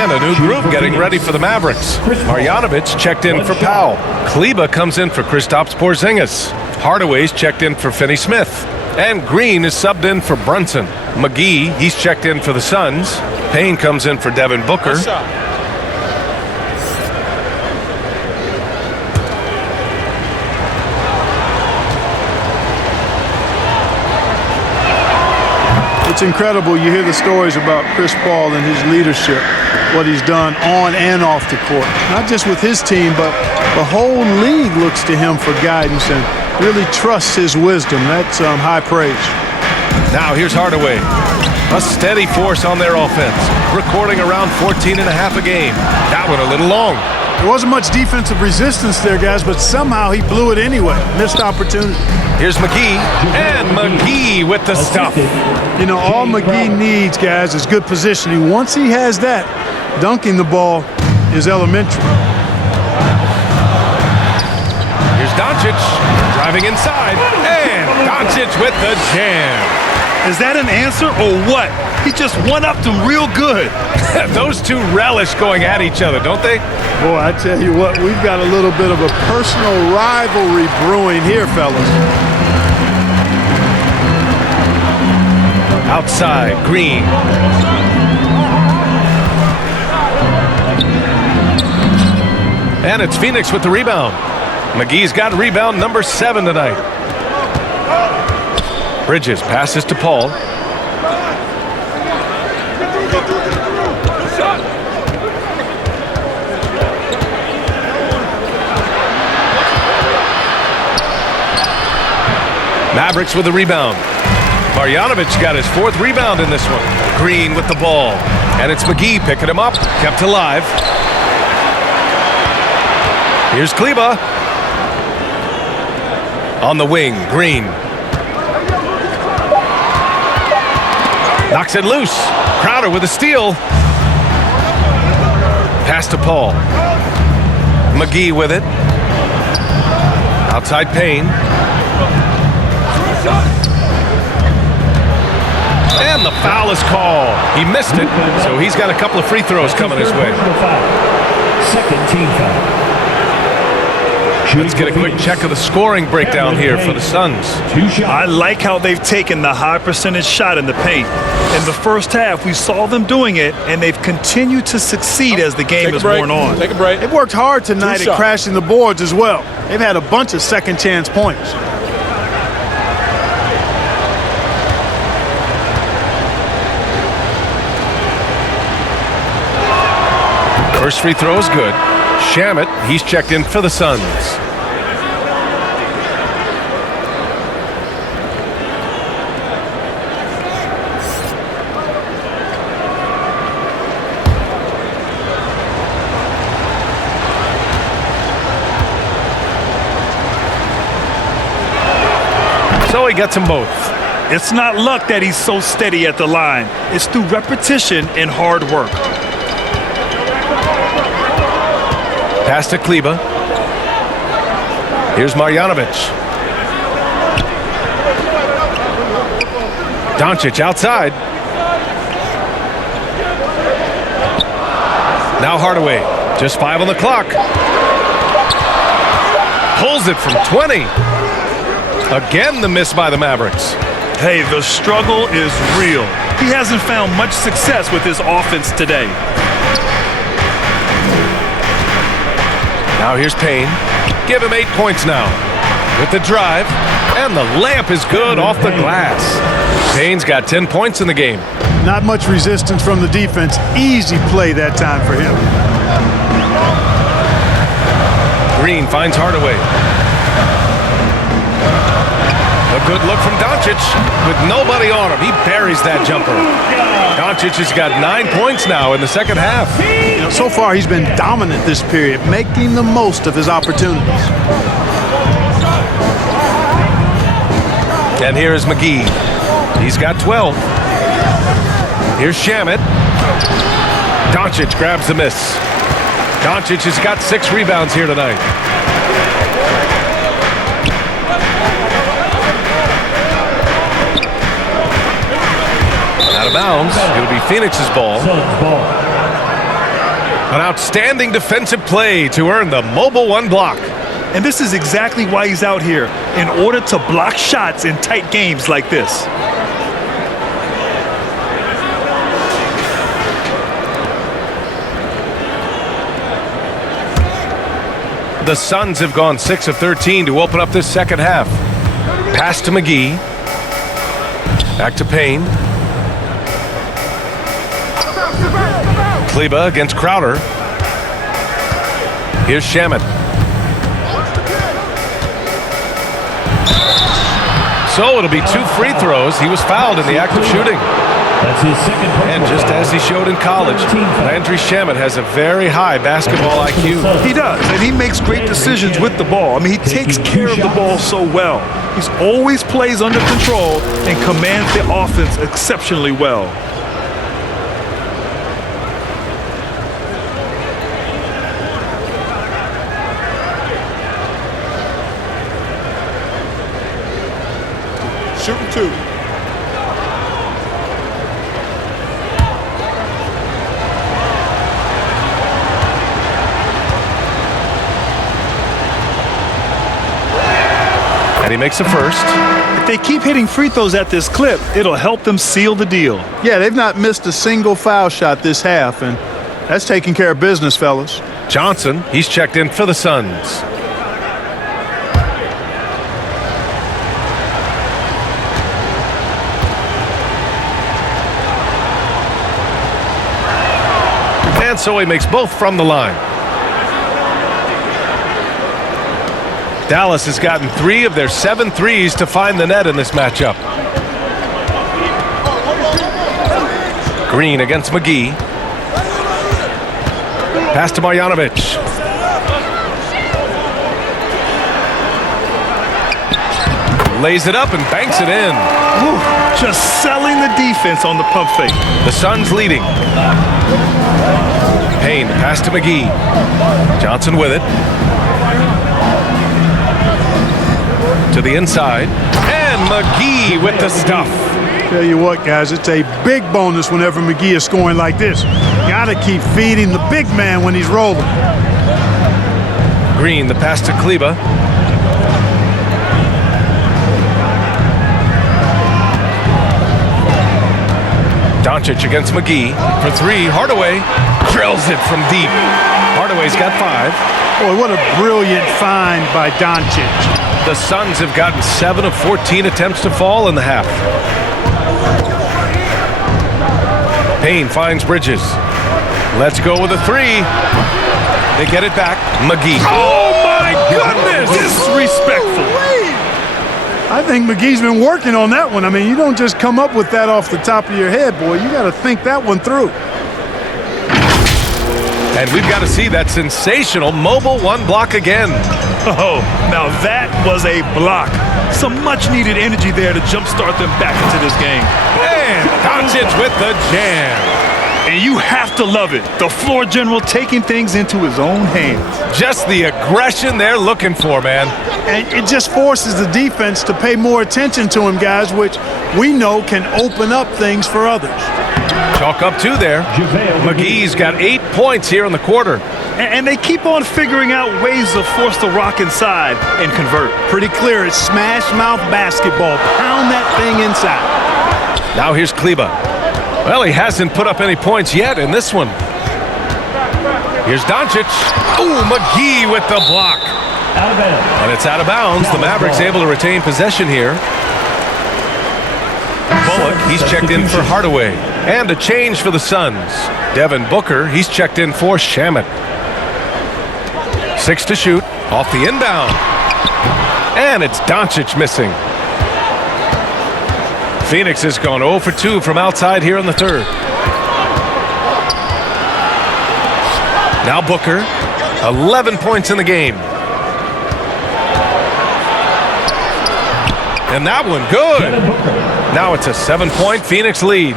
And a new group getting ready for the Mavericks. Marjanovic checked in for Powell. Kleba comes in for Kristaps Porzingis. Hardaway's checked in for Finney-Smith. And Green is subbed in for Brunson. McGee, he's checked in for the Suns. Payne comes in for Devin Booker. It's incredible. You hear the stories about Chris Paul and his leadership, what he's done on and off the court. Not just with his team, but the whole league looks to him for guidance and really trusts his wisdom. That's high praise. Now here's Hardaway. A steady force on their offense. Recording around 14 and a half a game. That one a little long. There wasn't much defensive resistance there, guys, but somehow he blew it anyway. Missed opportunity. Here's McGee. And McGee with the stuff. You know, all McGee needs, guys, is good positioning. Once he has that, dunking the ball is elementary. Here's Doncic driving inside. And Doncic with the jam. Is that an answer or what? He just one-upped him real good. Those two relish going at each other, don't they? Boy, I tell you what, we've got a little bit of a personal rivalry brewing here, fellas. Outside, Green. And it's Phoenix with the rebound. McGee's got rebound number 7 tonight. Bridges passes to Paul. Mavericks with the rebound. Marjanovic got his 4th rebound in this one. Green with the ball. And it's McGee picking him up. Kept alive. Here's Kleba. On the wing, Green. Knocks it loose. Crowder with a steal. Pass to Paul. McGee with it. Outside Payne. And the foul is called. He missed it, so he's got a couple of free throws coming his way. Second team foul. Let's get a quick check of the scoring breakdown here for the Suns. I like how they've taken the high percentage shot in the paint. In the first half, we saw them doing it, and they've continued to succeed as the game has worn on. Take a break. They've worked hard tonight at crashing the boards as well. They've had a bunch of second chance points. First free throw is good. Shamet, he's checked in for the Suns. So he gets them both. It's not luck that he's so steady at the line. It's through repetition and hard work. Pass to Kleba. Here's Marjanovic. Doncic outside. Now Hardaway. Just 5 on the clock. Pulls it from 20. Again, the miss by the Mavericks. Hey, the struggle is real. He hasn't found much success with his offense today. Now here's Payne. Give him 8 points now. With the drive, and the layup is good off the glass. Payne's got 10 points in the game. Not much resistance from the defense. Easy play that time for him. Green finds Hardaway. A good look from Doncic with nobody on him. He buries that jumper. Doncic has got 9 points now in the second half. You know, so far he's been dominant this period, making the most of his opportunities. And here is McGee. He's got 12. Here's Shamet. Doncic grabs the miss. Doncic has got 6 rebounds here tonight. Out of bounds. It'll be Phoenix's ball. An outstanding defensive play to earn the mobile 1 block. And this is exactly why he's out here, in order to block shots in tight games like this. The Suns have gone 6 of 13 to open up this second half. Pass to McGee. Back to Payne. Kleba against Crowder. Here's Shamet. So it'll be 2 free throws. He was fouled in the act of shooting. That's his second personal And just foul. as he showed in college, Landry Shamet has a very high basketball IQ. He does, and he makes great decisions with the ball. I mean, he takes care of the ball so well. He's always plays under control and commands the offense exceptionally well. Shooting 2. And he makes a first. If they keep hitting free throws at this clip, it'll help them seal the deal. Yeah, they've not missed a single foul shot this half, and that's taking care of business, fellas. Johnson, he's checked in for the Suns. And so he makes both from the line. Dallas has gotten 3 of their 7 threes to find the net in this matchup. Green against McGee. Pass to Marjanovic. Lays it up and banks it in. Ooh, just selling the defense on the pump fake. The Suns leading. Payne, pass to McGee. Johnson with it. To the inside. And McGee with the stuff. Tell you what, guys, it's a big bonus whenever McGee is scoring like this. Gotta keep feeding the big man when he's rolling. Green, the pass to Kleba. Doncic against McGee for 3. Hardaway drills it from deep. Hardaway's got 5. Boy, what a brilliant find by Doncic. The Suns have gotten 7 of 14 attempts to fall in the half. Payne finds Bridges. Let's go with a 3. They get it back. McGee. Oh, my goodness! Disrespectful. I think McGee's been working on that one. I mean, you don't just come up with that off the top of your head, boy. You got to think that one through. And we've got to see that sensational mobile 1 block again. Oh, now that was a block. Some much-needed energy there to jumpstart them back into this game. And Doncic with the jam. And you have to love it. The floor general taking things into his own hands. Just the aggression they're looking for, man. And it just forces the defense to pay more attention to him, guys, which we know can open up things for others. Chalk up 2 there. McGee's got 8 points here in the quarter. And they keep on figuring out ways to force the rock inside and convert. Pretty clear. It's smash mouth basketball. Pound that thing inside. Now here's Kleba. Well, he hasn't put up any points yet in this one. Here's Doncic. Ooh, McGee with the block. Out of bounds. And it's out of bounds. The Mavericks able to retain possession here. Bullock, he's checked in for Hardaway. And a change for the Suns. Devin Booker, he's checked in for Shamet. 6 to shoot. Off the inbound. And it's Doncic missing. Phoenix has gone 0 for 2 from outside here in the 3rd. Now Booker, 11 points in the game. And that one good. Now it's a 7-point Phoenix lead.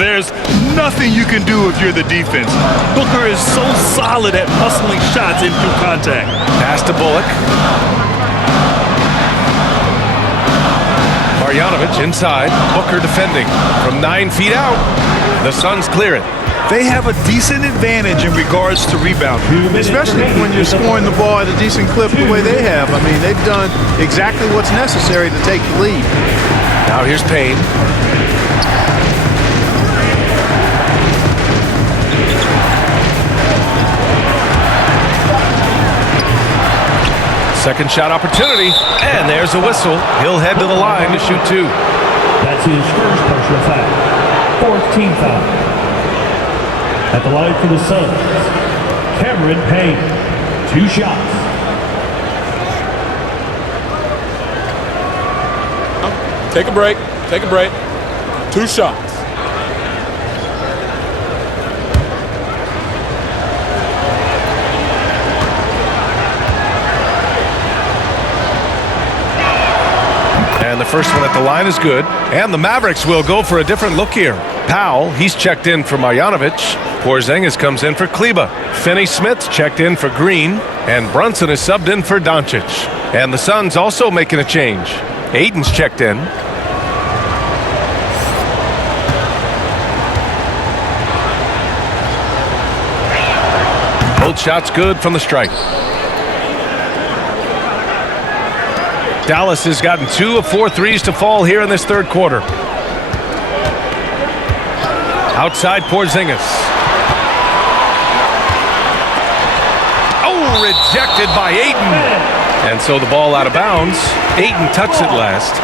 There's nothing you can do if you're the defense. Booker is so solid at hustling shots in through contact. Pass to Bullock. Marjanovic inside. Booker defending from 9 feet out. The Suns clear it. They have a decent advantage in regards to rebounding. Especially when you're scoring the ball at a decent clip the way they have. I mean, they've done exactly what's necessary to take the lead. Now here's Payne. Second shot opportunity, and there's a whistle. He'll head to the line to shoot 2. That's his first personal foul. 4th team foul. At the line for the Suns, Cameron Payne. 2 shots. Take a break. Take a break. 2 shots. And the first one at the line is good. And the Mavericks will go for a different look here. Powell, he's checked in for Marjanovic. Porzingis comes in for Kleba. Finney-Smith's checked in for Green. And Brunson is subbed in for Doncic. And the Suns also making a change. Aiden's checked in. Both shots good from the stripe. Dallas has gotten 2 of 4 threes to fall here in this 3rd quarter. Outside Porzingis. rejected by Ayton. And so the ball out of bounds. Ayton touched it last.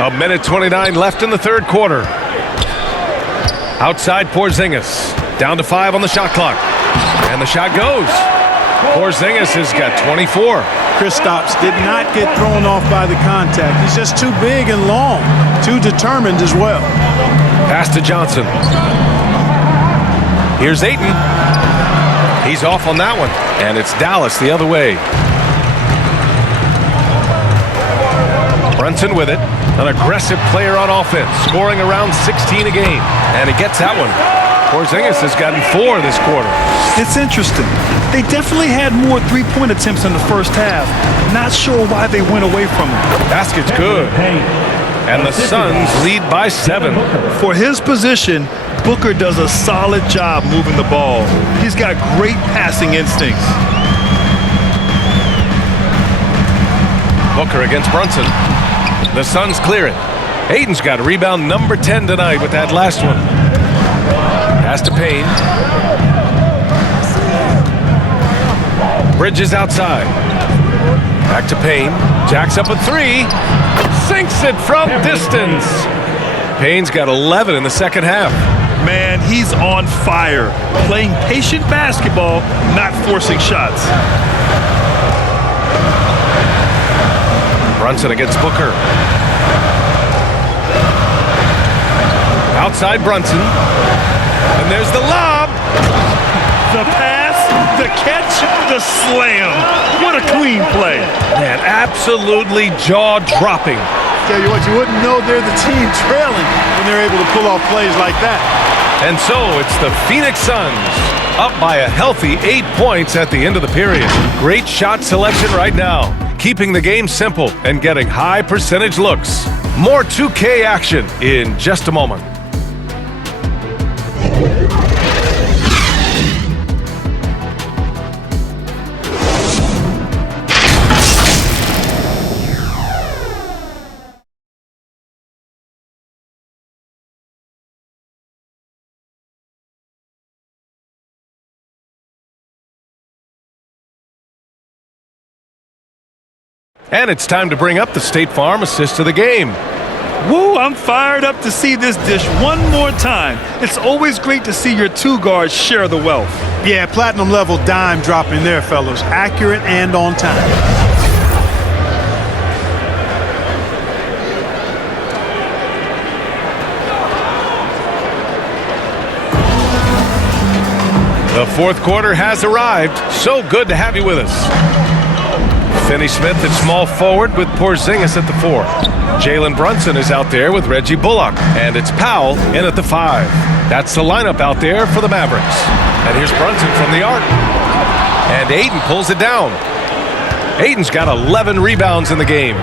A minute 29 left in the third quarter. Outside Porzingis. Down to 5 on the shot clock. And the shot goes. Porzingis has got 24. Kristaps did not get thrown off by the contact. He's just too big and long, too determined as well. Pass to Johnson. Here's Ayton. He's off on that one. And it's Dallas the other way. Brunson with it. An aggressive player on offense, scoring around 16 a game. And he gets that one. Porzingis has gotten 4 this quarter. It's interesting. They definitely had more three-point attempts in the first half. Not sure why they went away from it. Basket's good. And the Suns lead by 7. For his position, Booker does a solid job moving the ball. He's got great passing instincts. Booker against Brunson. The Suns clear it. Ayton's got rebound number 10 tonight with that last one. Pass to Payne. Bridges outside. Back to Payne. Jacks up a 3. Sinks it from distance. Payne's got 11 in the second half. Man, he's on fire. Playing patient basketball, not forcing shots. Brunson against Booker. Outside Brunson. And there's the lob. The pass, the catch, the slam. What a clean play. Man, absolutely jaw-dropping. Tell you what, you wouldn't know they're the team trailing when they're able to pull off plays like that. And so it's the Phoenix Suns up by a healthy 8 points at the end of the period. Great shot selection right now, keeping the game simple and getting high percentage looks. More 2K action in just a moment. And it's time to bring up the State Farm assist of the game. Woo, I'm fired up to see this dish one more time. It's always great to see your two guards share the wealth. Yeah, platinum level dime dropping there, fellas. Accurate and on time. The fourth quarter has arrived. So good to have you with us. Finney Smith at small forward with Porzingis at the 4. Jalen Brunson is out there with Reggie Bullock. And it's Powell in at the 5. That's the lineup out there for the Mavericks. And here's Brunson from the arc. And Ayton pulls it down. Ayton's got 11 rebounds in the game.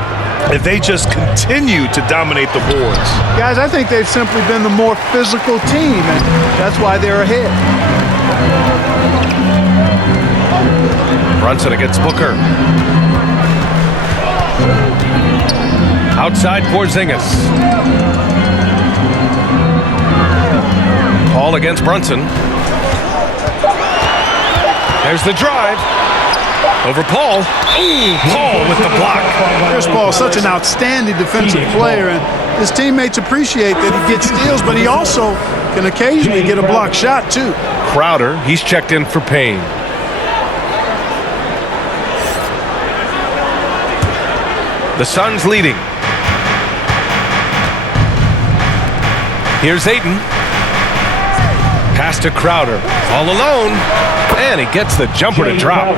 If they just continue to dominate the boards. Guys, I think they've simply been the more physical team, and that's why they're ahead. Brunson against Booker. Outside Porzingis. Paul against Brunson. There's the drive. Over Paul. Ooh, Paul with the block. Chris Paul, such an outstanding defensive player, and his teammates appreciate that he gets steals, but he also can occasionally get a block shot, too. Crowder, he's checked in for Payne. The Suns leading. Here's Ayton. Pass to Crowder. All alone. And he gets the jumper to drop.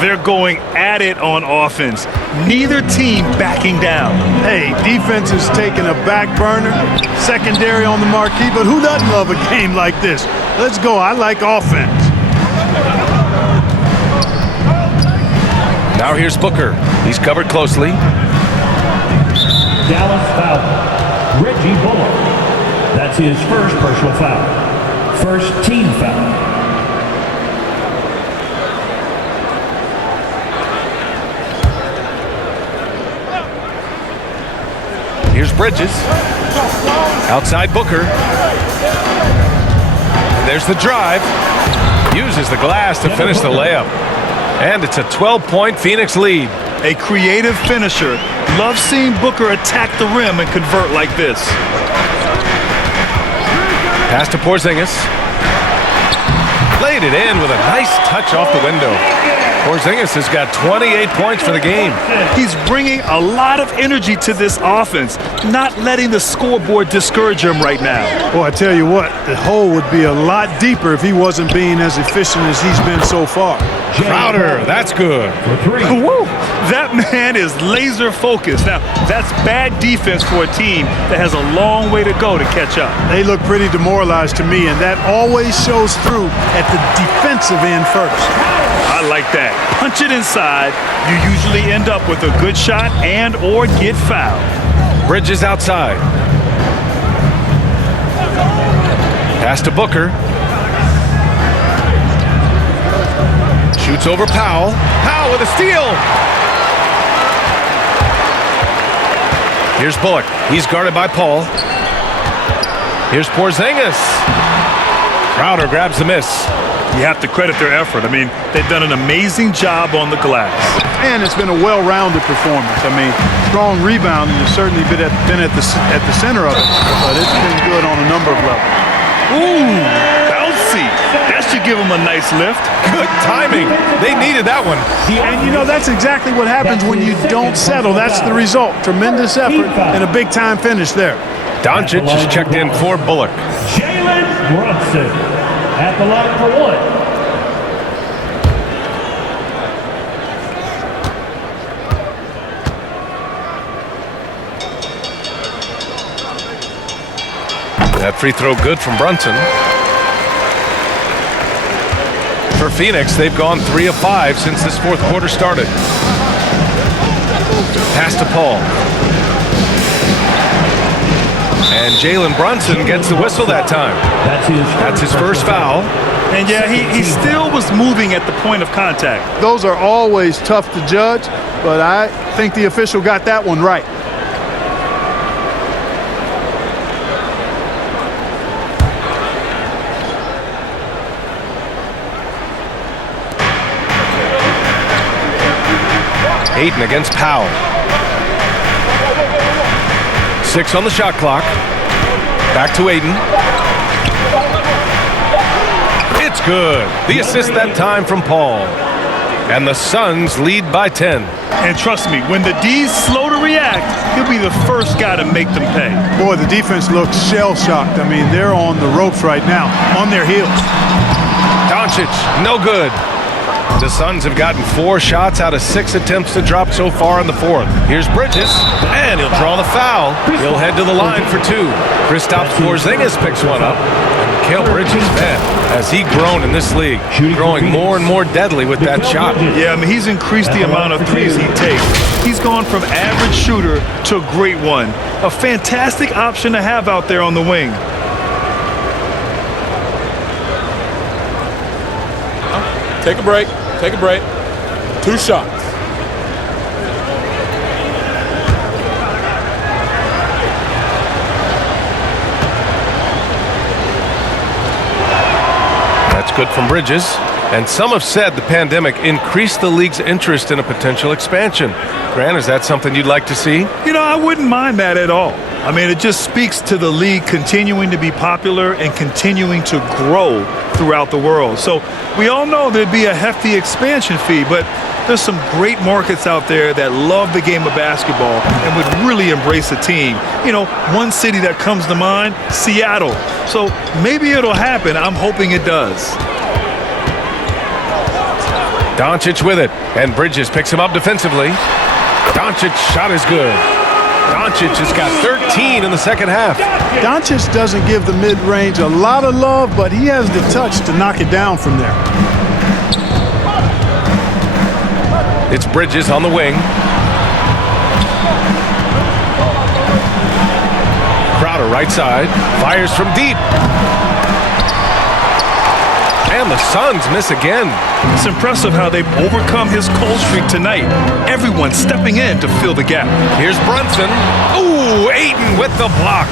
They're going at it on offense. Neither team backing down. Hey, defense is taking a back burner. Secondary on the marquee, but who doesn't love a game like this? Let's go. I like offense. Now here's Booker. He's covered closely. Dallas foul. Reggie Bullock. That's his first personal foul. First team foul. Bridges. Outside Booker. And there's the drive. Uses the glass to finish the layup. And it's a 12-point Phoenix lead. A creative finisher. Love seeing Booker attack the rim and convert like this. Pass to Porzingis. Laid it in with a nice touch off the window. Porzingis has got 28 points for the game. He's bringing a lot of energy to this offense, not letting the scoreboard discourage him right now. Boy, I tell you what, the hole would be a lot deeper if he wasn't being as efficient as he's been so far. Crowder, that's good. Woo! That man is laser focused. Now, that's bad defense for a team that has a long way to go to catch up. They look pretty demoralized to me, and that always shows through at the defensive end first. I like that. Punch it inside. You usually end up with a good shot and or get fouled. Bridges outside. Pass to Booker. Shoots over Powell. Powell with a steal. Here's Bullock. He's guarded by Paul. Here's Porzingis. Crowder grabs the miss. You have to credit their effort. I mean, they've done an amazing job on the glass. And it's been a well-rounded performance. I mean, strong rebounding has certainly been at the center of it, but it's been good on a number of levels. Ooh, bouncy. That should give them a nice lift. Good timing. They needed that one. And, you know, that's exactly what happens when you don't settle. That's the result. Tremendous effort and a big-time finish there. Doncic is checked in for Bullock. Jalen Brunson at the line for one. That free throw good from Brunson. For Phoenix, they've gone 3 of 5 since this fourth quarter started. Pass to Paul. And Jalen Brunson gets the whistle that time. That's his first foul. And yeah, he still was moving at the point of contact. Those are always tough to judge, but I think the official got that one right. Ayton against Powell. 6 on the shot clock. Back to Ayton. It's good. The assist that time from Paul. And the Suns lead by 10. And trust me, when the D's slow to react, he'll be the first guy to make them pay. Boy, the defense looks shell-shocked. I mean, they're on the ropes right now, on their heels. Doncic, no good. The Suns have gotten 4 shots out of 6 attempts to drop so far in the fourth. Here's Bridges, and he'll draw the foul. He'll head to the line for 2. Kristaps Porzingis picks one up. And Mikal Bridges, man, has he grown in this league, growing more and more deadly with that shot. Yeah, I mean, he's increased the amount of threes he takes. He's gone from average shooter to a great one. A fantastic option to have out there on the wing. Take a break. Take a break. 2 shots. That's good from Bridges. And some have said the pandemic increased the league's interest in a potential expansion. Grant, is that something you'd like to see? You know, I wouldn't mind that at all. I mean, it just speaks to the league continuing to be popular and continuing to grow throughout the world. So we all know there'd be a hefty expansion fee, but there's some great markets out there that love the game of basketball and would really embrace a team. You know, one city that comes to mind, Seattle. So maybe it'll happen. I'm hoping it does. Doncic with it, and Bridges picks him up defensively. Doncic's shot is good. Doncic has got 13 in the second half. Doncic doesn't give the mid-range a lot of love, but he has the touch to knock it down from there. It's Bridges on the wing. Crowder right side, fires from deep. And the Suns miss again. It's impressive how they've overcome his cold streak tonight. Everyone stepping in to fill the gap. Here's Brunson. Ooh, Ayton with the block.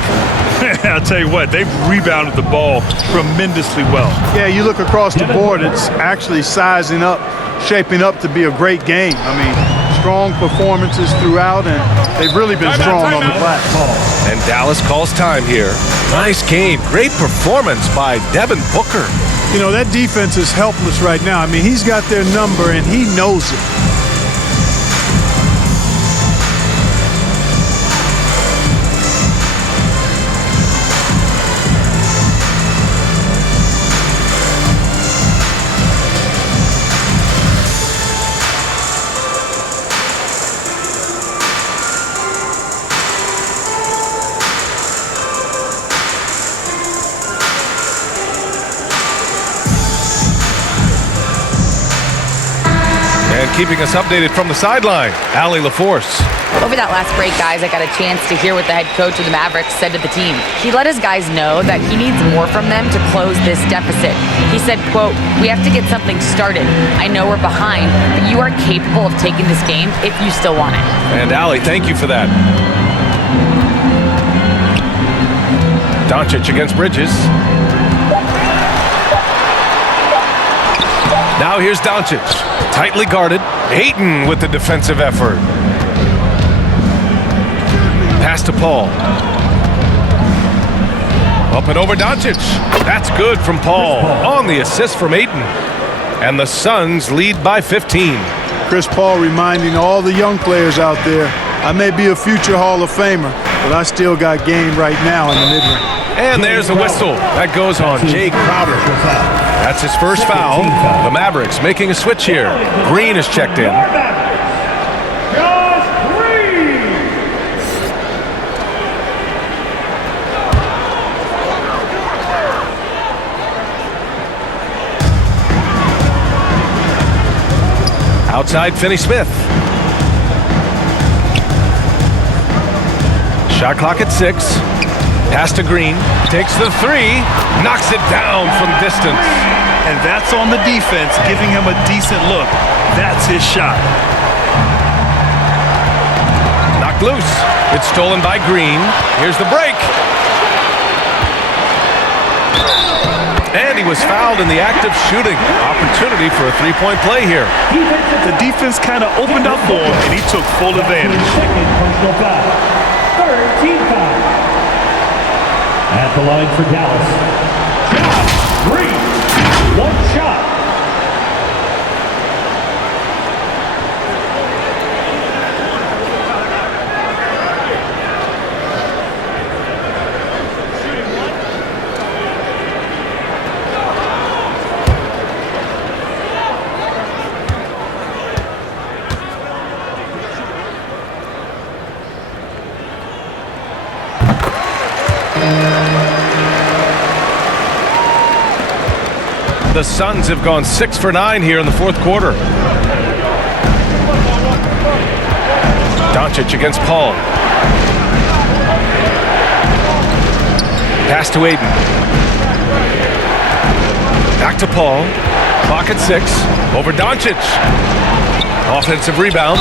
I'll tell you what, they've rebounded the ball tremendously well. Yeah, you look across the board, it's actually sizing up, shaping up to be a great game. I mean, strong performances throughout, and they've really been strong on the glass. And Dallas calls time here. Nice game. Great performance by Devin Booker. You know, that defense is helpless right now. I mean, he's got their number, and he knows it. Keeping us updated from the sideline, Allie LaForce. Over that last break, guys, I got a chance to hear what the head coach of the Mavericks said to the team. He let his guys know that he needs more from them to close this deficit. He said, quote, "We have to get something started. I know we're behind, but you are capable of taking this game if you still want it." And Allie, thank you for that. Doncic against Bridges. Now here's Doncic, tightly guarded. Ayton with the defensive effort. Pass to Paul. Up and over Doncic. That's good from Paul on the assist from Ayton. And the Suns lead by 15. Chris Paul reminding all the young players out there, I may be a future Hall of Famer, but I still got game right now in the mid-range. And there's a whistle. That goes on Jay Crowder. That's his first foul. The Mavericks making a switch here. Green is checked in. Outside, Finney-Smith. Shot clock at 6. Pass to Green. Takes the 3. Knocks it down from distance. And that's on the defense, giving him a decent look. That's his shot. Knocked loose. It's stolen by Green. Here's the break. And he was fouled in the act of shooting. Opportunity for a three-point play here. The defense kind of opened up for him, and he took full advantage. Second personal foul. Third team foul. At the line for Dallas. Josh Green. One shot. The Suns have gone 6 for 9 here in the fourth quarter. Doncic against Paul. Pass to Ayton. Back to Paul. Clock at 6. Over Doncic. Offensive rebound.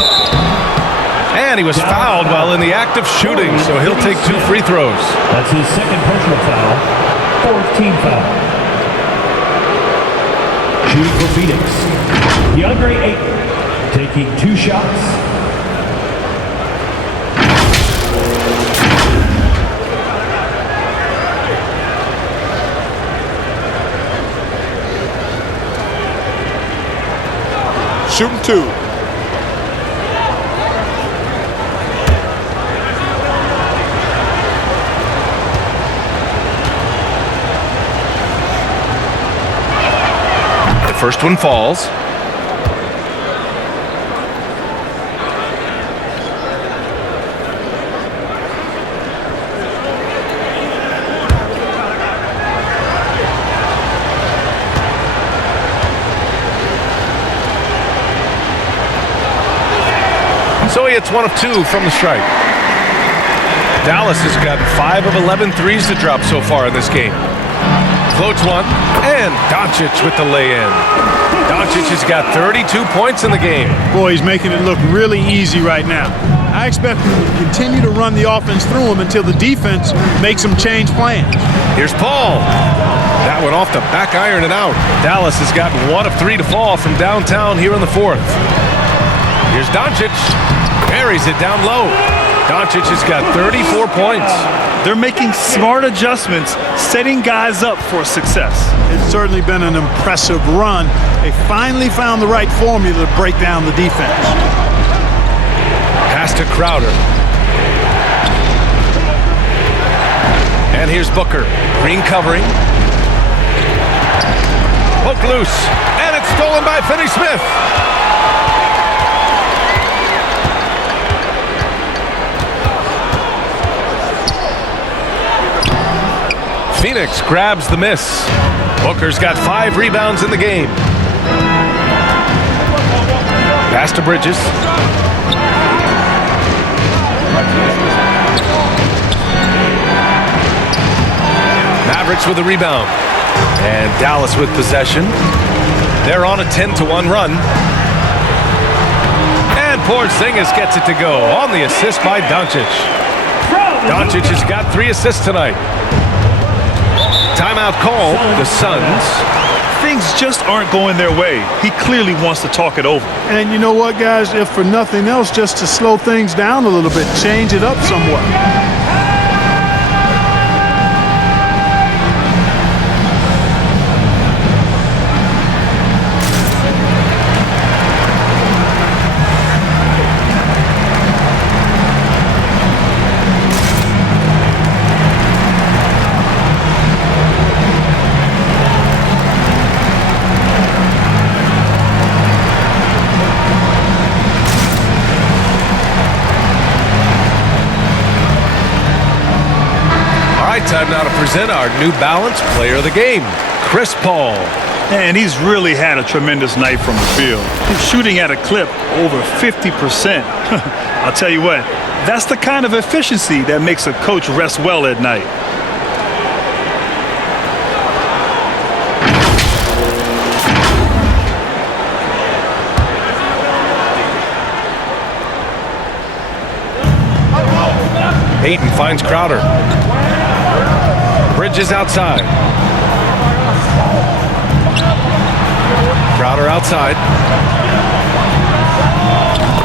And he was fouled while in the act of shooting, so he'll take 2 free throws. That's his second personal foul. Fourth team foul. Shooting for Phoenix, DeAndre Ayton, taking 2 shots. Shooting 2. First one falls. So he hits 1 of 2 from the stripe. Dallas has got 5 of 11 threes to drop so far in this game. Floats one, and Doncic with the lay-in. Doncic has got 32 points in the game. Boy, he's making it look really easy right now. I expect him to continue to run the offense through him until the defense makes him change plans. Here's Paul. That one off the back iron and out. Dallas has gotten 1 of 3 to fall from downtown here in the fourth. Here's Doncic. Buries it down low. Doncic has got 34 points. They're making smart adjustments, setting guys up for success. It's certainly been an impressive run. They finally found the right formula to break down the defense. Pass to Crowder. And here's Booker. Green covering. Hook loose. And it's stolen by Finney-Smith. Phoenix grabs the miss. Booker's got 5 rebounds in the game. Pass to Bridges. Mavericks with a rebound. And Dallas with possession. They're on a 10-1 run. And Porzingis gets it to go on the assist by Doncic. Doncic has got 3 assists tonight. Timeout call, the Suns. Things just aren't going their way. He clearly wants to talk it over. And you know what, guys? If for nothing else, just to slow things down a little bit, change it up somewhat. Time now to present our New Balance Player of the Game, Chris Paul. And he's really had a tremendous night from the field. He's shooting at a clip over 50%. I'll tell you what, that's the kind of efficiency that makes a coach rest well at night. Ayton finds Crowder. Bridges outside. Crowder outside.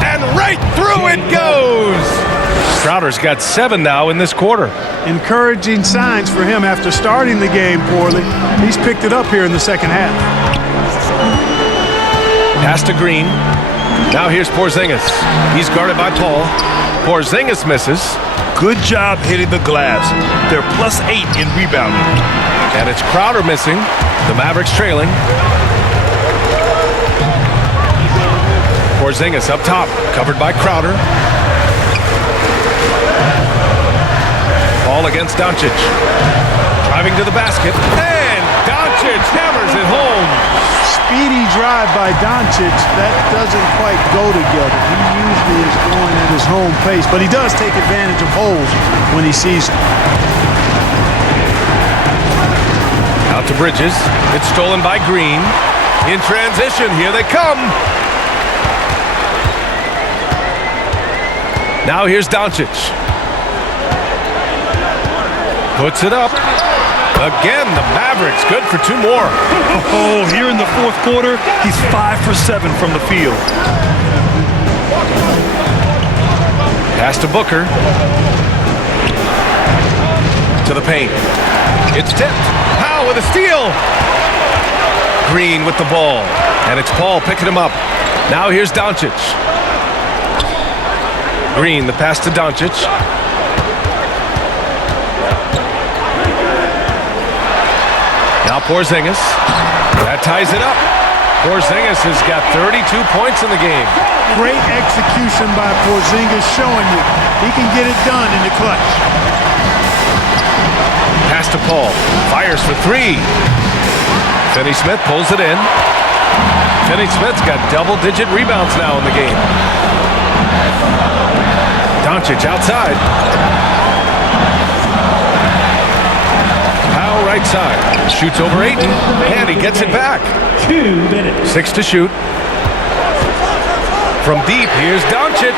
And right through it goes! Crowder's got 7 now in this quarter. Encouraging signs for him after starting the game poorly. He's picked it up here in the second half. Pass to Green. Now here's Porzingis. He's guarded by Paul. Porzingis misses. Good job hitting the glass. They're +8 in rebounding. And it's Crowder missing. The Mavericks trailing. Porzingis up top, covered by Crowder. Ball against Doncic. Driving to the basket. And Doncic hammers it home. Speedy drive by Doncic. That doesn't quite go together. He usually is going at his home pace, but he does take advantage of holes when he sees them. Out to Bridges. It's stolen by Green. In transition, here they come. Now here's Doncic. Puts it up. Again, the Mavericks good for 2 more. Oh, here in the fourth quarter, he's 5 for 7 from the field. Pass to Booker. To the paint. It's tipped. Powell with a steal. Green with the ball. And it's Paul picking him up. Now here's Doncic. Green, the pass to Doncic. Now Porzingis. That ties it up. Porzingis has got 32 points in the game. Great execution by Porzingis, showing you he can get it done in the clutch. Pass to Paul. Fires for 3. Finney-Smith pulls it in. Finney-Smith's got double-digit rebounds now in the game. Doncic outside. Powell right side. Shoots over Ayton, and he gets it back. 2 minutes. 6 to shoot. From deep, here's Doncic.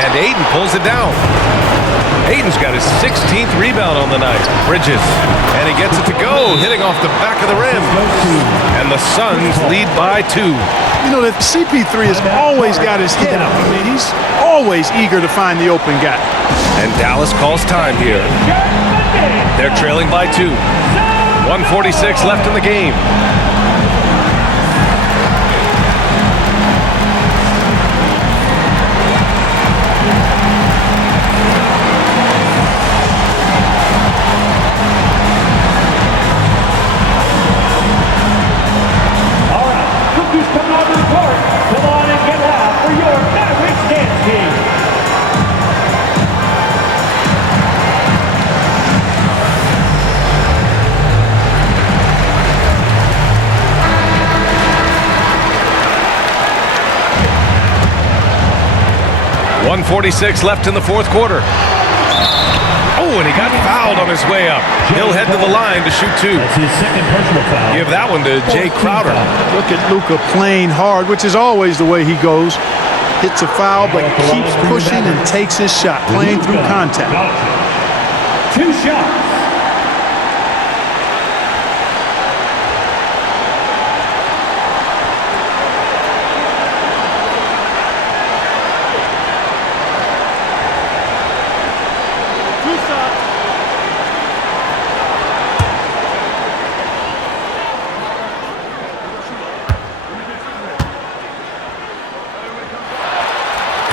And Ayton pulls it down. Ayton's got his 16th rebound on the night. Bridges. And he gets it to go, hitting off the back of the rim. And the Suns lead by 2. You know that CP3 has always got his head up. I mean, he's always eager to find the open guy. And Dallas calls time here. They're trailing by 2. 1:46 left in the game. All right, rookies coming out of the court. Come on and get loud for your Mavericks dance team. .146 left in the fourth quarter. Oh, and he got fouled on his way up. He'll head to the line to shoot 2. That's his second personal foul. Give that one to Jay Crowder. Look at Luka playing hard, which is always the way he goes. Hits a foul, but keeps pushing and takes his shot, playing through contact. 2 shots.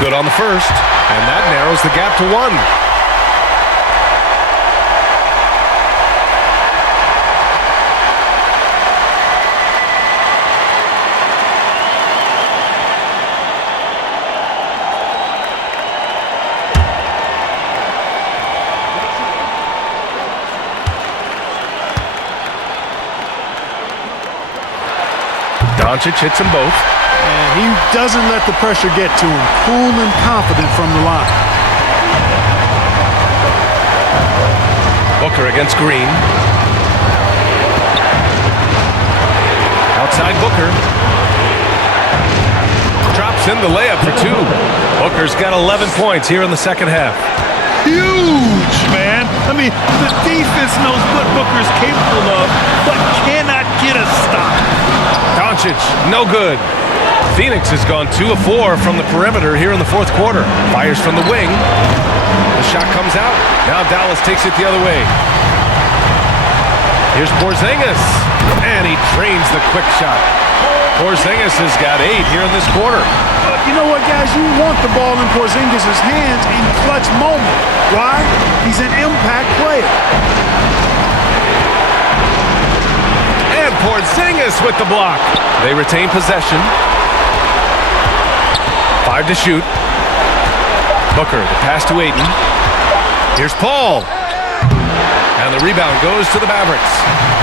Good on the first, and that narrows the gap to 1. Doncic hits them both. And he doesn't let the pressure get to him. Cool and confident from the line. Booker against Green. Outside Booker. Drops in the layup for 2. Booker's got 11 points here in the second half. Huge, man. I mean, the defense knows what Booker's capable of, but cannot get a stop. Doncic, no good. Phoenix has gone 2 of 4 from the perimeter here in the fourth quarter. Fires from the wing. The shot comes out. Now Dallas takes it the other way. Here's Porzingis. And he drains the quick shot. Porzingis has got 8 here in this quarter. You know what, guys? You want the ball in Porzingis' hands in clutch moment. Why? He's an impact player. And Porzingis with the block. They retain possession. 5 to shoot. Booker, the pass to Ayton. Here's Paul. And the rebound goes to the Mavericks.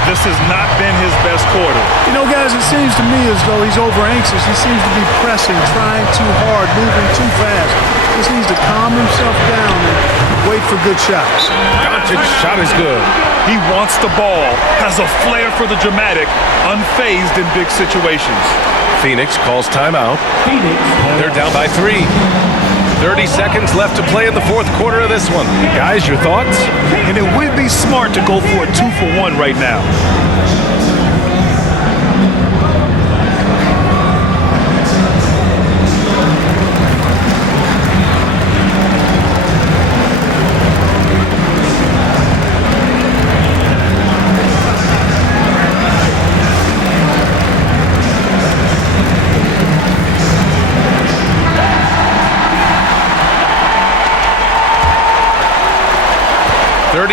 This has not been his best quarter. You know, guys, it seems to me as though he's over anxious. He seems to be pressing, trying too hard, moving too fast. Just needs to calm himself down and wait for good shots. Doncic's shot is good. He wants the ball, has a flair for the dramatic, unfazed in big situations. Phoenix calls timeout. They're down by 3. 30 seconds left to play in the fourth quarter of this one. Guys, your thoughts? And it would be smart to go for a 2-for-1 right now.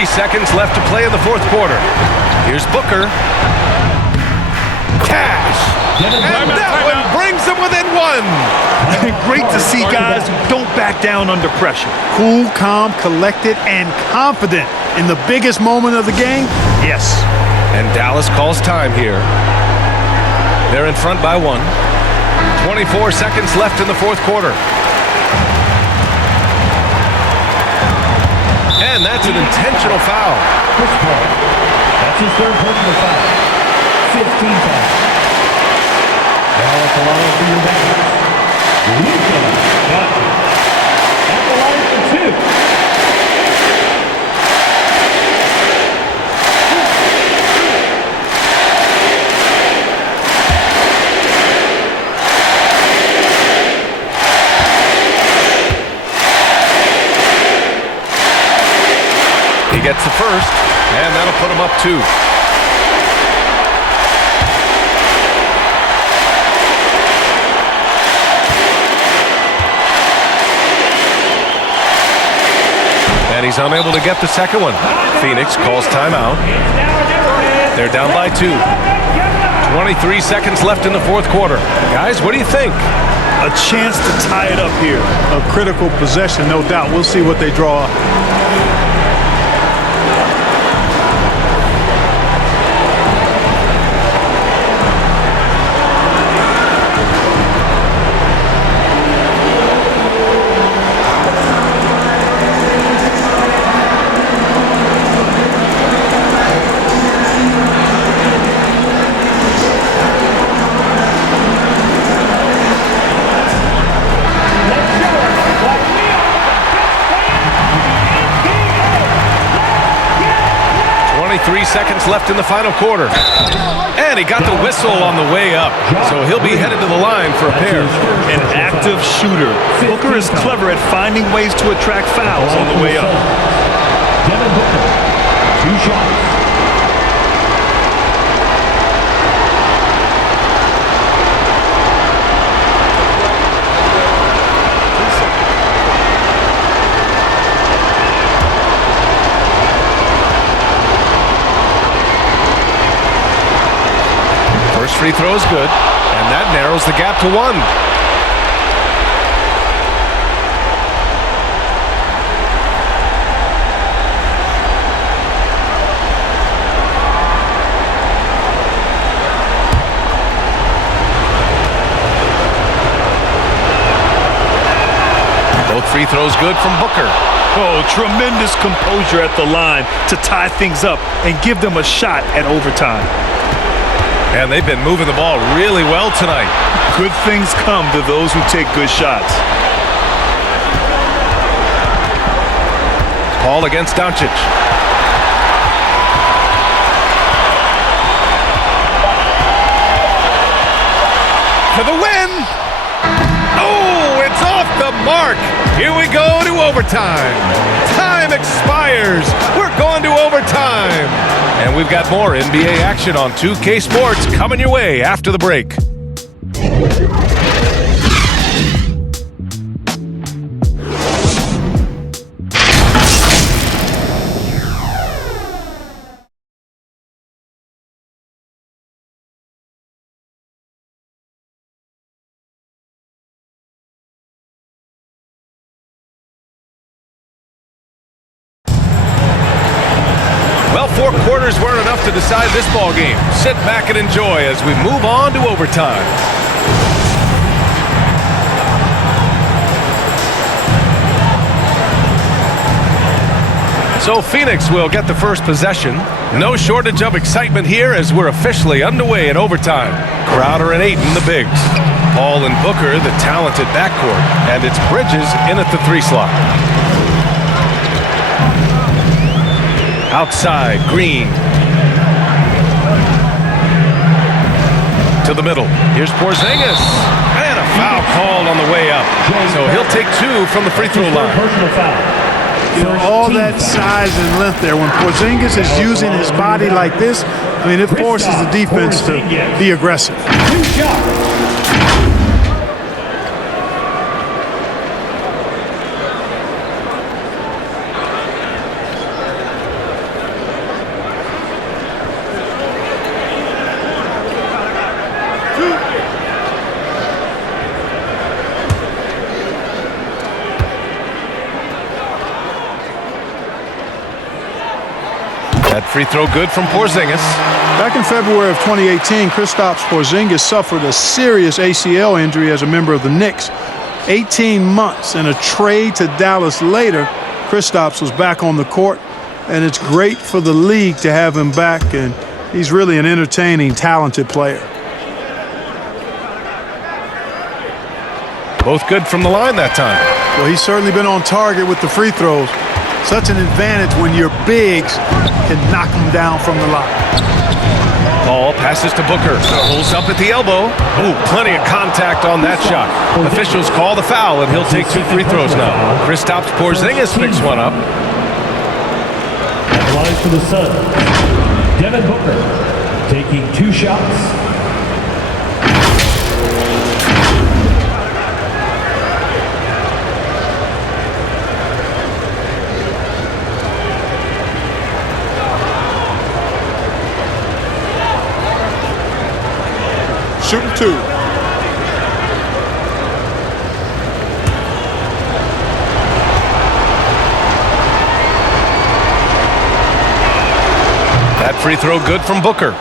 Seconds left to play in the fourth quarter. Here's Booker. Cash. And that one brings them within 1. Great to see guys who don't back down under pressure. Cool, calm, collected, and confident in the biggest moment of the game. Yes. And Dallas calls time here. They're in front by 1. 24 seconds left in the fourth quarter. And that's an intentional foul. That's his third personal foul. 15 foul. Now at the line for your Mavericks, Luka Doncic. At the line for 2. He gets the first, and that'll put him up 2. And he's unable to get the second one. Phoenix calls timeout. They're down by 2. 23 seconds left in the fourth quarter. Guys, what do you think? A chance to tie it up here. A critical possession, no doubt. We'll see what they draw up. Seconds left in the final quarter. And he got the whistle on the way up. So he'll be headed to the line for a pair. An active shooter. Booker is clever at finding ways to attract fouls on the way up. Devin Booker, 2 shots. First free throw is good, and that narrows the gap to 1. Both free throws good from Booker. Oh, tremendous composure at the line to tie things up and give them a shot at overtime. And they've been moving the ball really well tonight. Good things come to those who take good shots. Paul against Doncic. For the win! Oh, it's off the mark! Here we go to overtime. Time expires. We're going to overtime. And we've got more NBA action on 2K Sports coming your way after the break. Well, 4 quarters weren't enough to decide this ball game. Sit back and enjoy as we move on to overtime. So Phoenix will get the first possession. No shortage of excitement here as we're officially underway in overtime. Crowder and Ayton, the bigs. Paul and Booker, the talented backcourt. And it's Bridges in at the 3 slot. Outside, Green. To the middle. Here's Porzingis. And a foul called on the way up. So he'll take 2 from the free throw line. You know, all that size and length there. When Porzingis is using his body like this, I mean, it forces the defense to be aggressive. That free throw good from Porzingis. Back in February of 2018, Kristaps Porzingis suffered a serious ACL injury as a member of the Knicks. 18 months and a trade to Dallas later, Kristaps was back on the court. and it's great for the league to have him back, and he's really an entertaining, talented player. Both good from the line that time. Well, he's certainly been on target with the free throws. Such an advantage when your bigs can knock them down from the line. Paul passes to Booker. Pulls up at the elbow. Ooh, plenty of contact on that shot. Officials call the foul, and he'll take 2 free throws now. Kristaps Porzingis picks one up. At the line for the Suns, Devin Booker taking 2 shots. Shooting 2. That free throw good from Booker.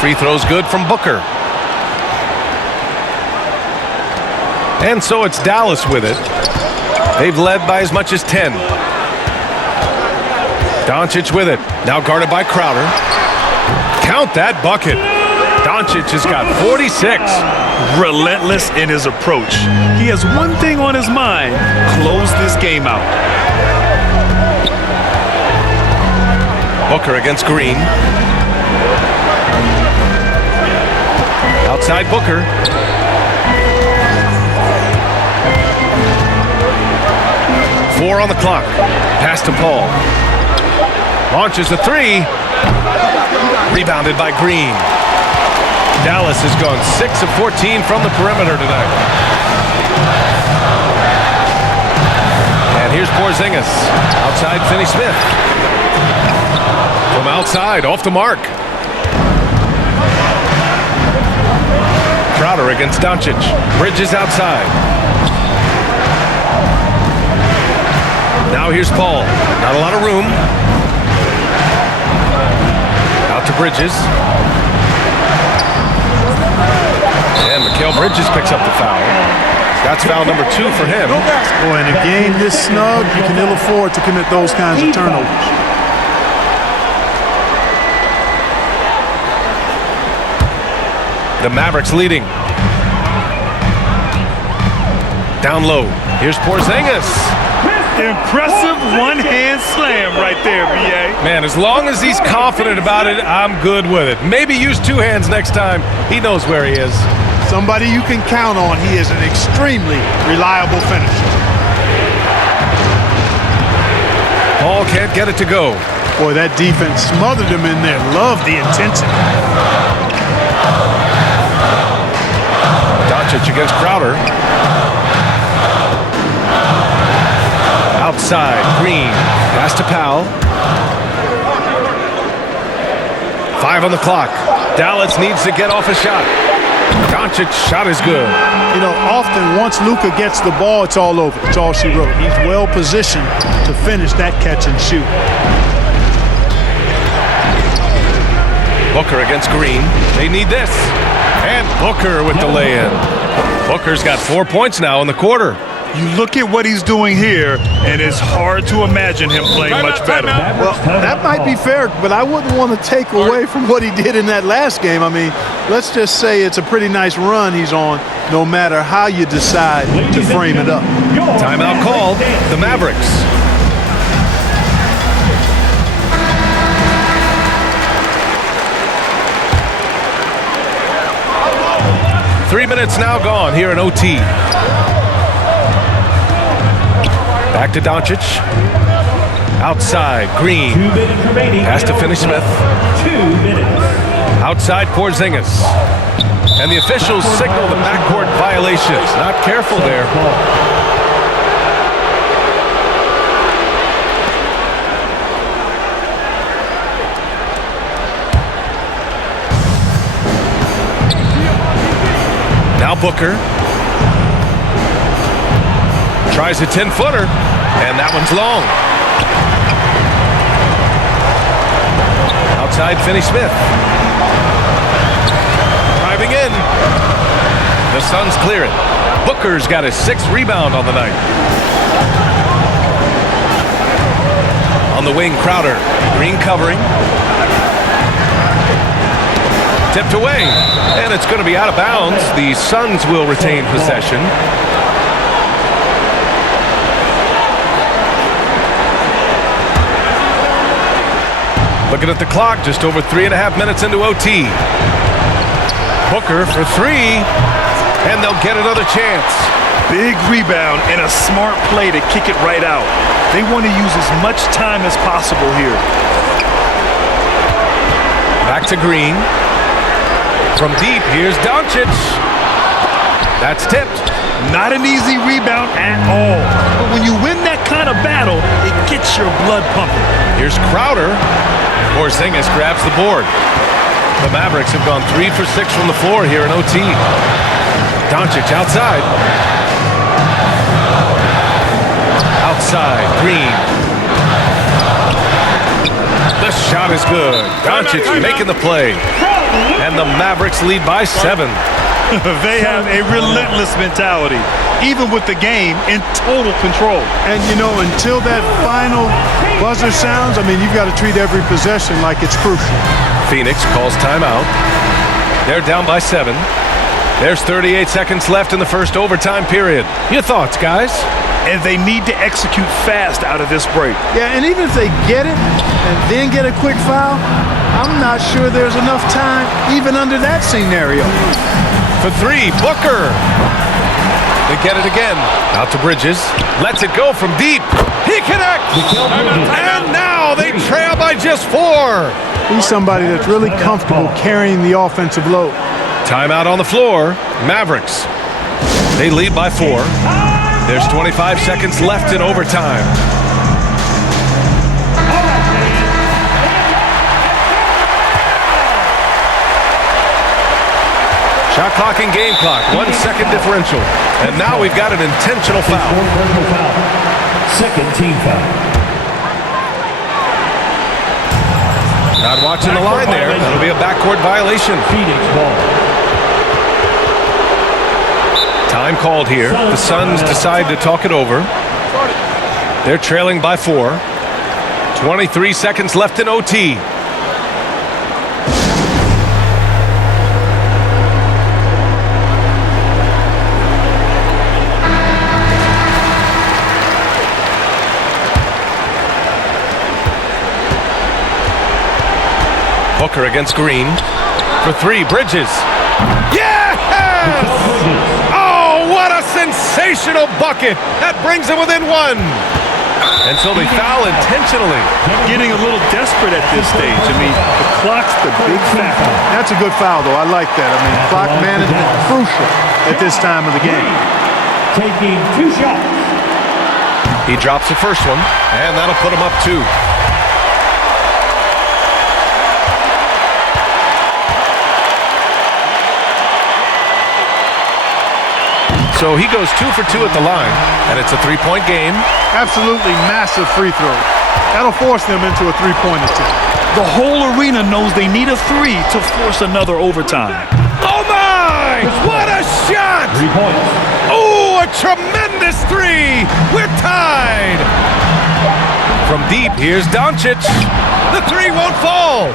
Free throws good from Booker. And so it's Dallas with it. They've led by as much as 10. Doncic with it. Now guarded by Crowder. Count that bucket. Doncic has got 46. Relentless in his approach. He has one thing on his mind: close this game out. Booker against Green. Outside Booker. Four on the clock. Pass to Paul. Launches a 3. Rebounded by Green. Dallas has gone 6 of 14 from the perimeter tonight. And here's Porzingis. Outside Finney-Smith. From outside, off the mark. Crowder against Doncic. Bridges outside. Now here's Paul. Not a lot of room. Out to Bridges. And Mikal Bridges picks up the foul. That's foul number 2 for him. Boy, in a game this snug, you can ill afford to commit those kinds of turnovers. The Mavericks leading. Down low. Here's Porzingis. Impressive one-hand slam right there, B.A. Man, as long as he's confident about it, I'm good with it. Maybe use 2 hands next time. He knows where he is. Somebody you can count on. He is an extremely reliable finisher. Paul can't get it to go. Boy, that defense smothered him in there. Love the intensity. Doncic against Crowder. Outside, Green. Pass to Powell. 5 on the clock. Dallas needs to get off a shot. Doncic's shot is good. You know, often once Luka gets the ball, it's all over. It's all she wrote. He's well positioned to finish that catch and shoot. Booker against Green. They need this. And Booker with the lay-in. Booker's got 4 points now in the quarter. You look at what he's doing here, and it's hard to imagine him playing much better. Well, that might be fair, but I wouldn't want to take away from what he did in that last game. I mean, let's just say it's a pretty nice run he's on, no matter how you decide to frame it up. Timeout called. The Mavericks. Three minutes now gone here in OT. Back to Doncic. Outside, Green. 2 minutes remaining. Pass to Finney-Smith. 2 minutes. Outside, Porzingis. And the officials signal the backcourt violations. Not careful there. Now Booker. Tries a 10-footer, and that one's long. Outside Finney-Smith. Driving in. The Suns clear it. Booker's got his 6th rebound on the night. On the wing, Crowder. Green covering. Tipped away, and it's going to be out of bounds. The Suns will retain possession. Looking at the clock, just over 3.5 minutes into OT. Booker for 3, and they'll get another chance. Big rebound and a smart play to kick it right out. They want to use as much time as possible here. Back to Green. From deep, here's Doncic. That's tipped. Not an easy rebound at all. But when you win that kind of battle, it gets your blood pumping. Here's Crowder. Porzingis grabs the board. The Mavericks have gone 3 for 6 from the floor here in OT. Doncic outside. Outside, Green. The shot is good. Doncic making the play. And the Mavericks lead by 7. They have a relentless mentality, even with the game in total control. And, you know, until that final buzzer sounds, I mean, you've got to treat every possession like it's crucial. Phoenix calls timeout. They're down by 7. There's 38 seconds left in the first overtime period. Your thoughts, guys? And they need to execute fast out of this break. Yeah, and even if they get it and then get a quick foul, I'm not sure there's enough time even under that scenario. For 3, Booker. They get it again. Out to Bridges. Lets it go from deep. He connects. And now they trail by just 4. He's somebody that's really comfortable carrying the offensive load. Timeout on the floor. Mavericks. They lead by 4. There's 25 seconds left in overtime. Shot clock and game clock, 1 second differential. And now we've got an intentional foul. Second team foul. Not watching the line there. That'll be a backcourt violation. Phoenix ball. Time called here. The Suns decide to talk it over. They're trailing by 4. 23 seconds left in OT. Booker against Green. For 3, Bridges. Yes! Oh, what a sensational bucket! That brings them within 1. And so they foul intentionally. Getting a little desperate at this stage. I mean, the clock's the big factor. That's a good foul, though. I like that. I mean, clock management crucial at this time of the game. Taking 2 shots. He drops the first one, and that'll put him up 2. So he goes 2 for 2 at the line, and it's a 3-point game. Absolutely massive free throw. That'll force them into a 3-point attempt. The whole arena knows they need a 3 to force another overtime. Oh my! What a shot! 3 points. Oh, a tremendous 3! We're tied! From deep, here's Doncic. The 3 won't fall.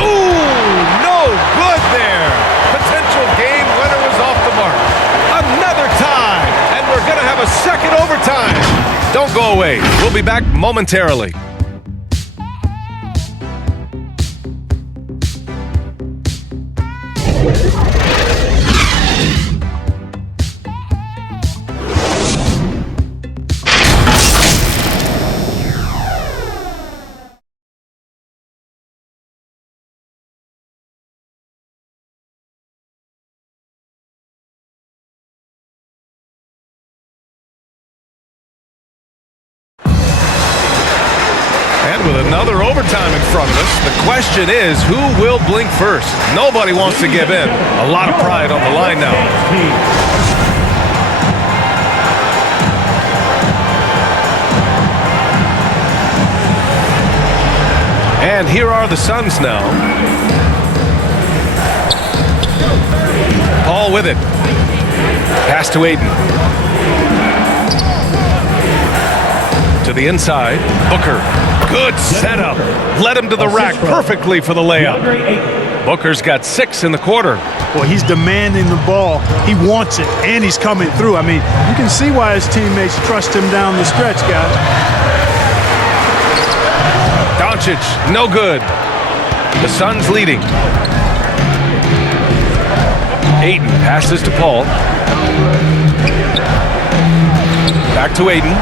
Ooh, no good there. Potential game winner was off the mark. Another tie, and we're going to have a second overtime. Don't go away. We'll be back momentarily. with another overtime in front of us. The question is, who will blink first? Nobody wants to give in. A lot of pride on the line now. And here are the Suns now. Paul with it. Pass to Ayton. To the inside. Booker. Good setup. Led him to the rack perfectly for the layup. Booker's got 6 in the quarter. Well, he's demanding the ball. He wants it, and he's coming through. I mean, you can see why his teammates trust him down the stretch, guys. Doncic, no good. The Suns leading. Ayton passes to Paul. Back to Ayton.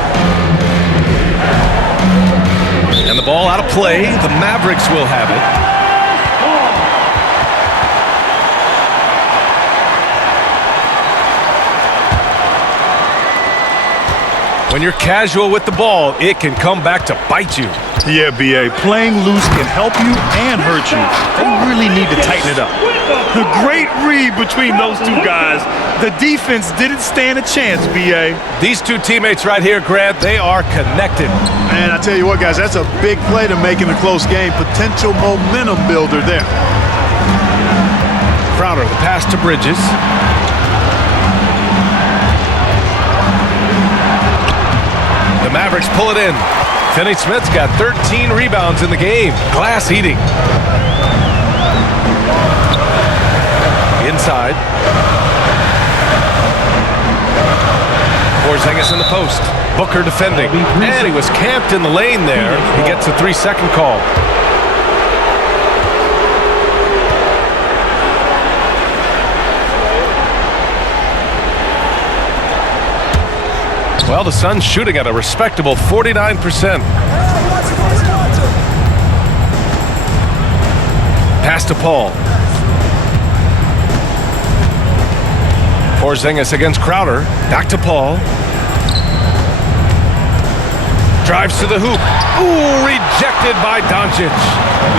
And the ball out of play. The Mavericks will have it. When you're casual with the ball, it can come back to bite you. Yeah, B.A. Playing loose can help you and hurt you. They really need to tighten it up. A great read between those two guys. The defense didn't stand a chance, B.A. These two teammates right here, Grant, they are connected. Man, I tell you what, guys, that's a big play to make in a close game. Potential momentum builder there. Crowder, the pass to Bridges. The Mavericks pull it in. Finney-Smith's got 13 rebounds in the game. Glass eating. Inside. Porzingis in the post. Booker defending. And he was camped in the lane there. He gets a 3-second call. Well, the Suns shooting at a respectable 49%. Pass to Paul. Porzingis against Crowder. Back to Paul. Drives to the hoop. Ooh, rejected by Doncic.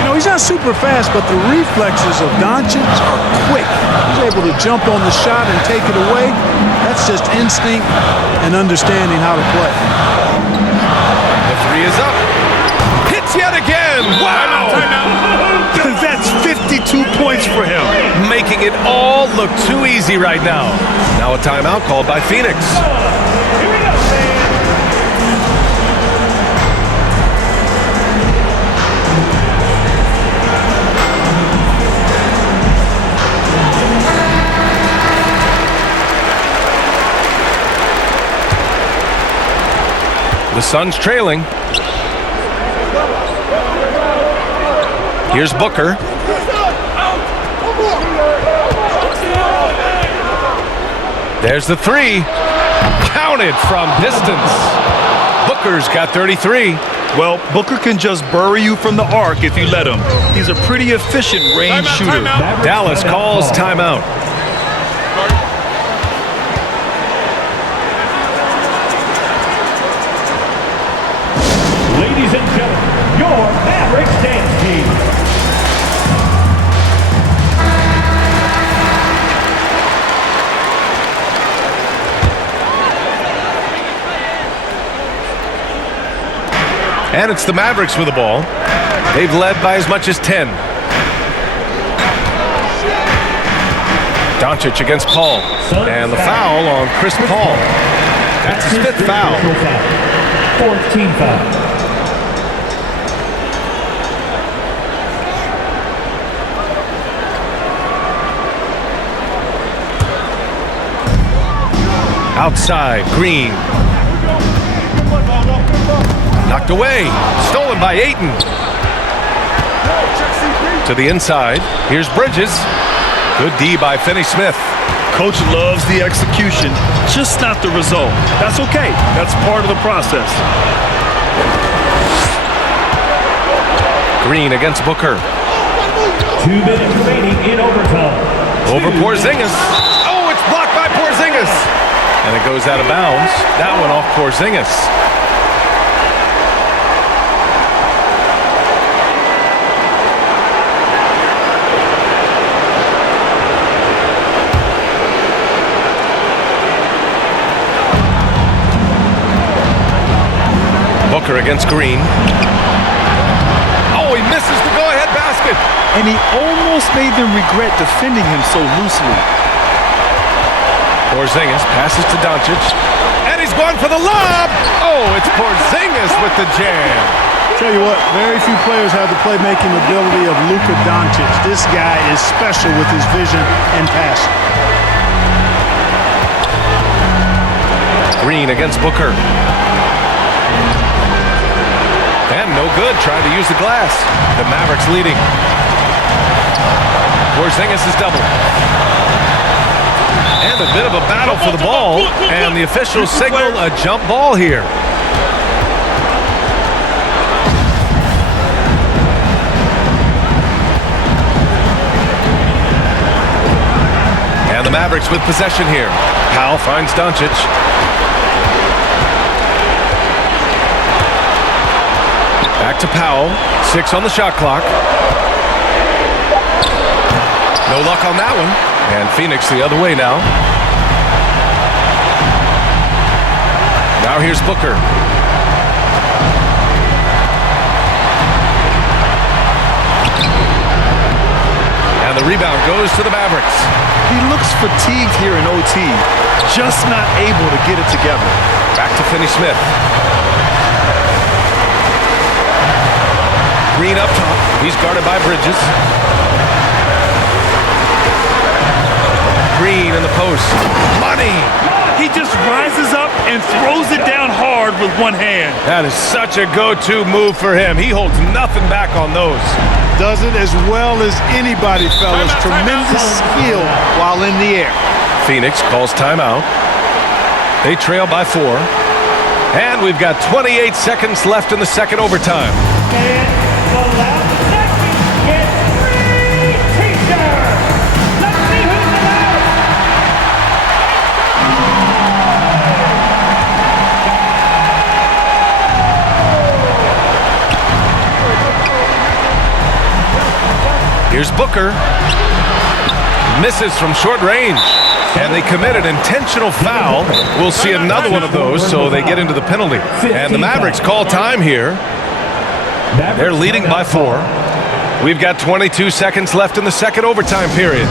You know, he's not super fast, but the reflexes of Doncic are quick. He's able to jump on the shot and take it away. That's just instinct and understanding how to play. The three is up. Hits yet again. Wow. That's 52 points for him. Making it all look too easy right now. Now a timeout called by Phoenix. The Suns trailing. Here's Booker. There's the three. Counted from distance. Booker's got 33. Well, Booker can just bury you from the arc if you let him. He's a pretty efficient range shooter. Dallas calls timeout. Ladies and gentlemen, your Mavericks dance team. And it's the Mavericks with the ball. They've led by as much as 10. Doncic against Paul. And the foul on Chris Paul. That's his 5th foul. 14 foul. Outside, Green. Knocked away. Stolen by Ayton. To the inside. Here's Bridges. Good D by Finney-Smith. Coach loves the execution, just not the result. That's okay. That's part of the process. Green against Booker. 2 minutes remaining in overtime. Over Porzingis. Oh, it's blocked by Porzingis. And it goes out of bounds. That one off Porzingis. against Green. Oh, he misses the go-ahead basket. And he almost made them regret defending him so loosely. Porzingis passes to Doncic. And he's going for the lob. Oh, it's Porzingis with the jam. Tell you what, very few players have the playmaking ability of Luka Doncic. This guy is special with his vision and passing. Green against Booker. And no good, trying to use the glass. The Mavericks leading. Porzingis is double. And a bit of a battle for the ball. And the officials signal a jump ball here. And the Mavericks with possession here. Powell finds Doncic. Back to Powell. 6 on the shot clock. No luck on that one. And Phoenix the other way now. Now here's Booker. And the rebound goes to the Mavericks. He looks fatigued here in OT. Just not able to get it together. Back to Finney-Smith. Green up top. He's guarded by Bridges. Green in the post. Money! He just rises up and throws it down hard with one hand. That is such a go-to move for him. He holds nothing back on those. Does it as well as anybody, fellas. Tremendous skill while in the air. Phoenix calls timeout. They trail by 4. And we've got 28 seconds left in the second overtime. Here's Booker. Misses from short range. And they commit an intentional foul. We'll see another one of those, so they get into the penalty. And the Mavericks call time here. They're leading by 4. We've got 22 seconds left in the second overtime period.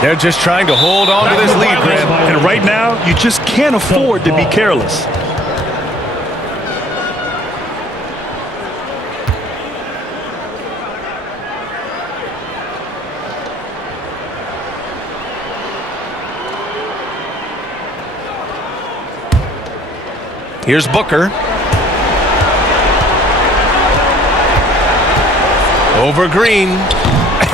They're just trying to hold on to this lead, Grant. And right now, you just can't afford to be careless. Here's Booker. Over Green.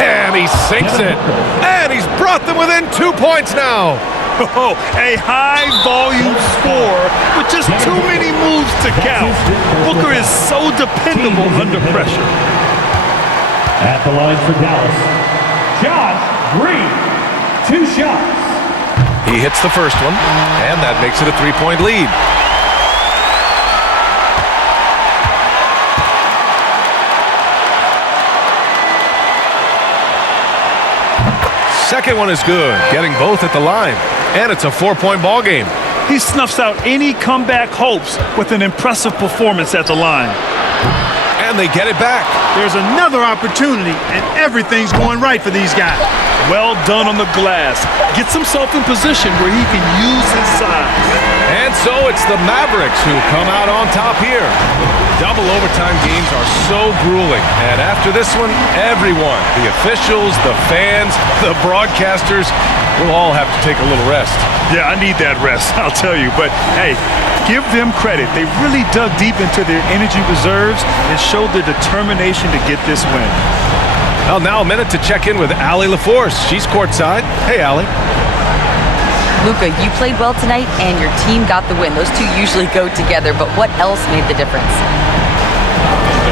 And he sinks it. And he's brought them within 2 points now. Oh, a high-volume score with just too many moves to count. Booker is so dependable under pressure. At the line for Dallas, Josh Green. 2 shots. He hits the first one, and that makes it a 3-point lead. Second one is good, getting both at the line. And it's a 4-point ball game. He snuffs out any comeback hopes with an impressive performance at the line. And they get it back. There's another opportunity, and everything's going right for these guys. Well done on the glass. Gets himself in position where he can use his size. And so it's the Mavericks who come out on top here. Double overtime games are so grueling. And after this one, everyone, the officials, the fans, the broadcasters, will all have to take a little rest. Yeah, I need that rest, I'll tell you. But, hey, give them credit. They really dug deep into their energy reserves and showed the determination to get this win. Well, now a minute to check in with Allie LaForce. She's courtside. Hey, Allie. Luka, you played well tonight, and your team got the win. Those two usually go together, but what else made the difference?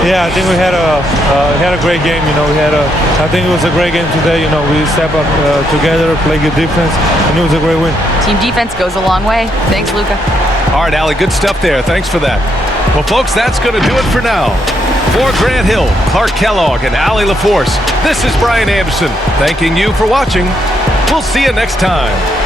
Yeah, I think we had a great game. I think it was a great game today. We step up together, play good defense, and it was a great win. Team defense goes a long way. Thanks, Luka. All right, Allie, good stuff there. Thanks for that. Well, folks, that's going to do it for now. For Grant Hill, Clark Kellogg, and Allie LaForce, this is Brian Anderson, thanking you for watching. We'll see you next time.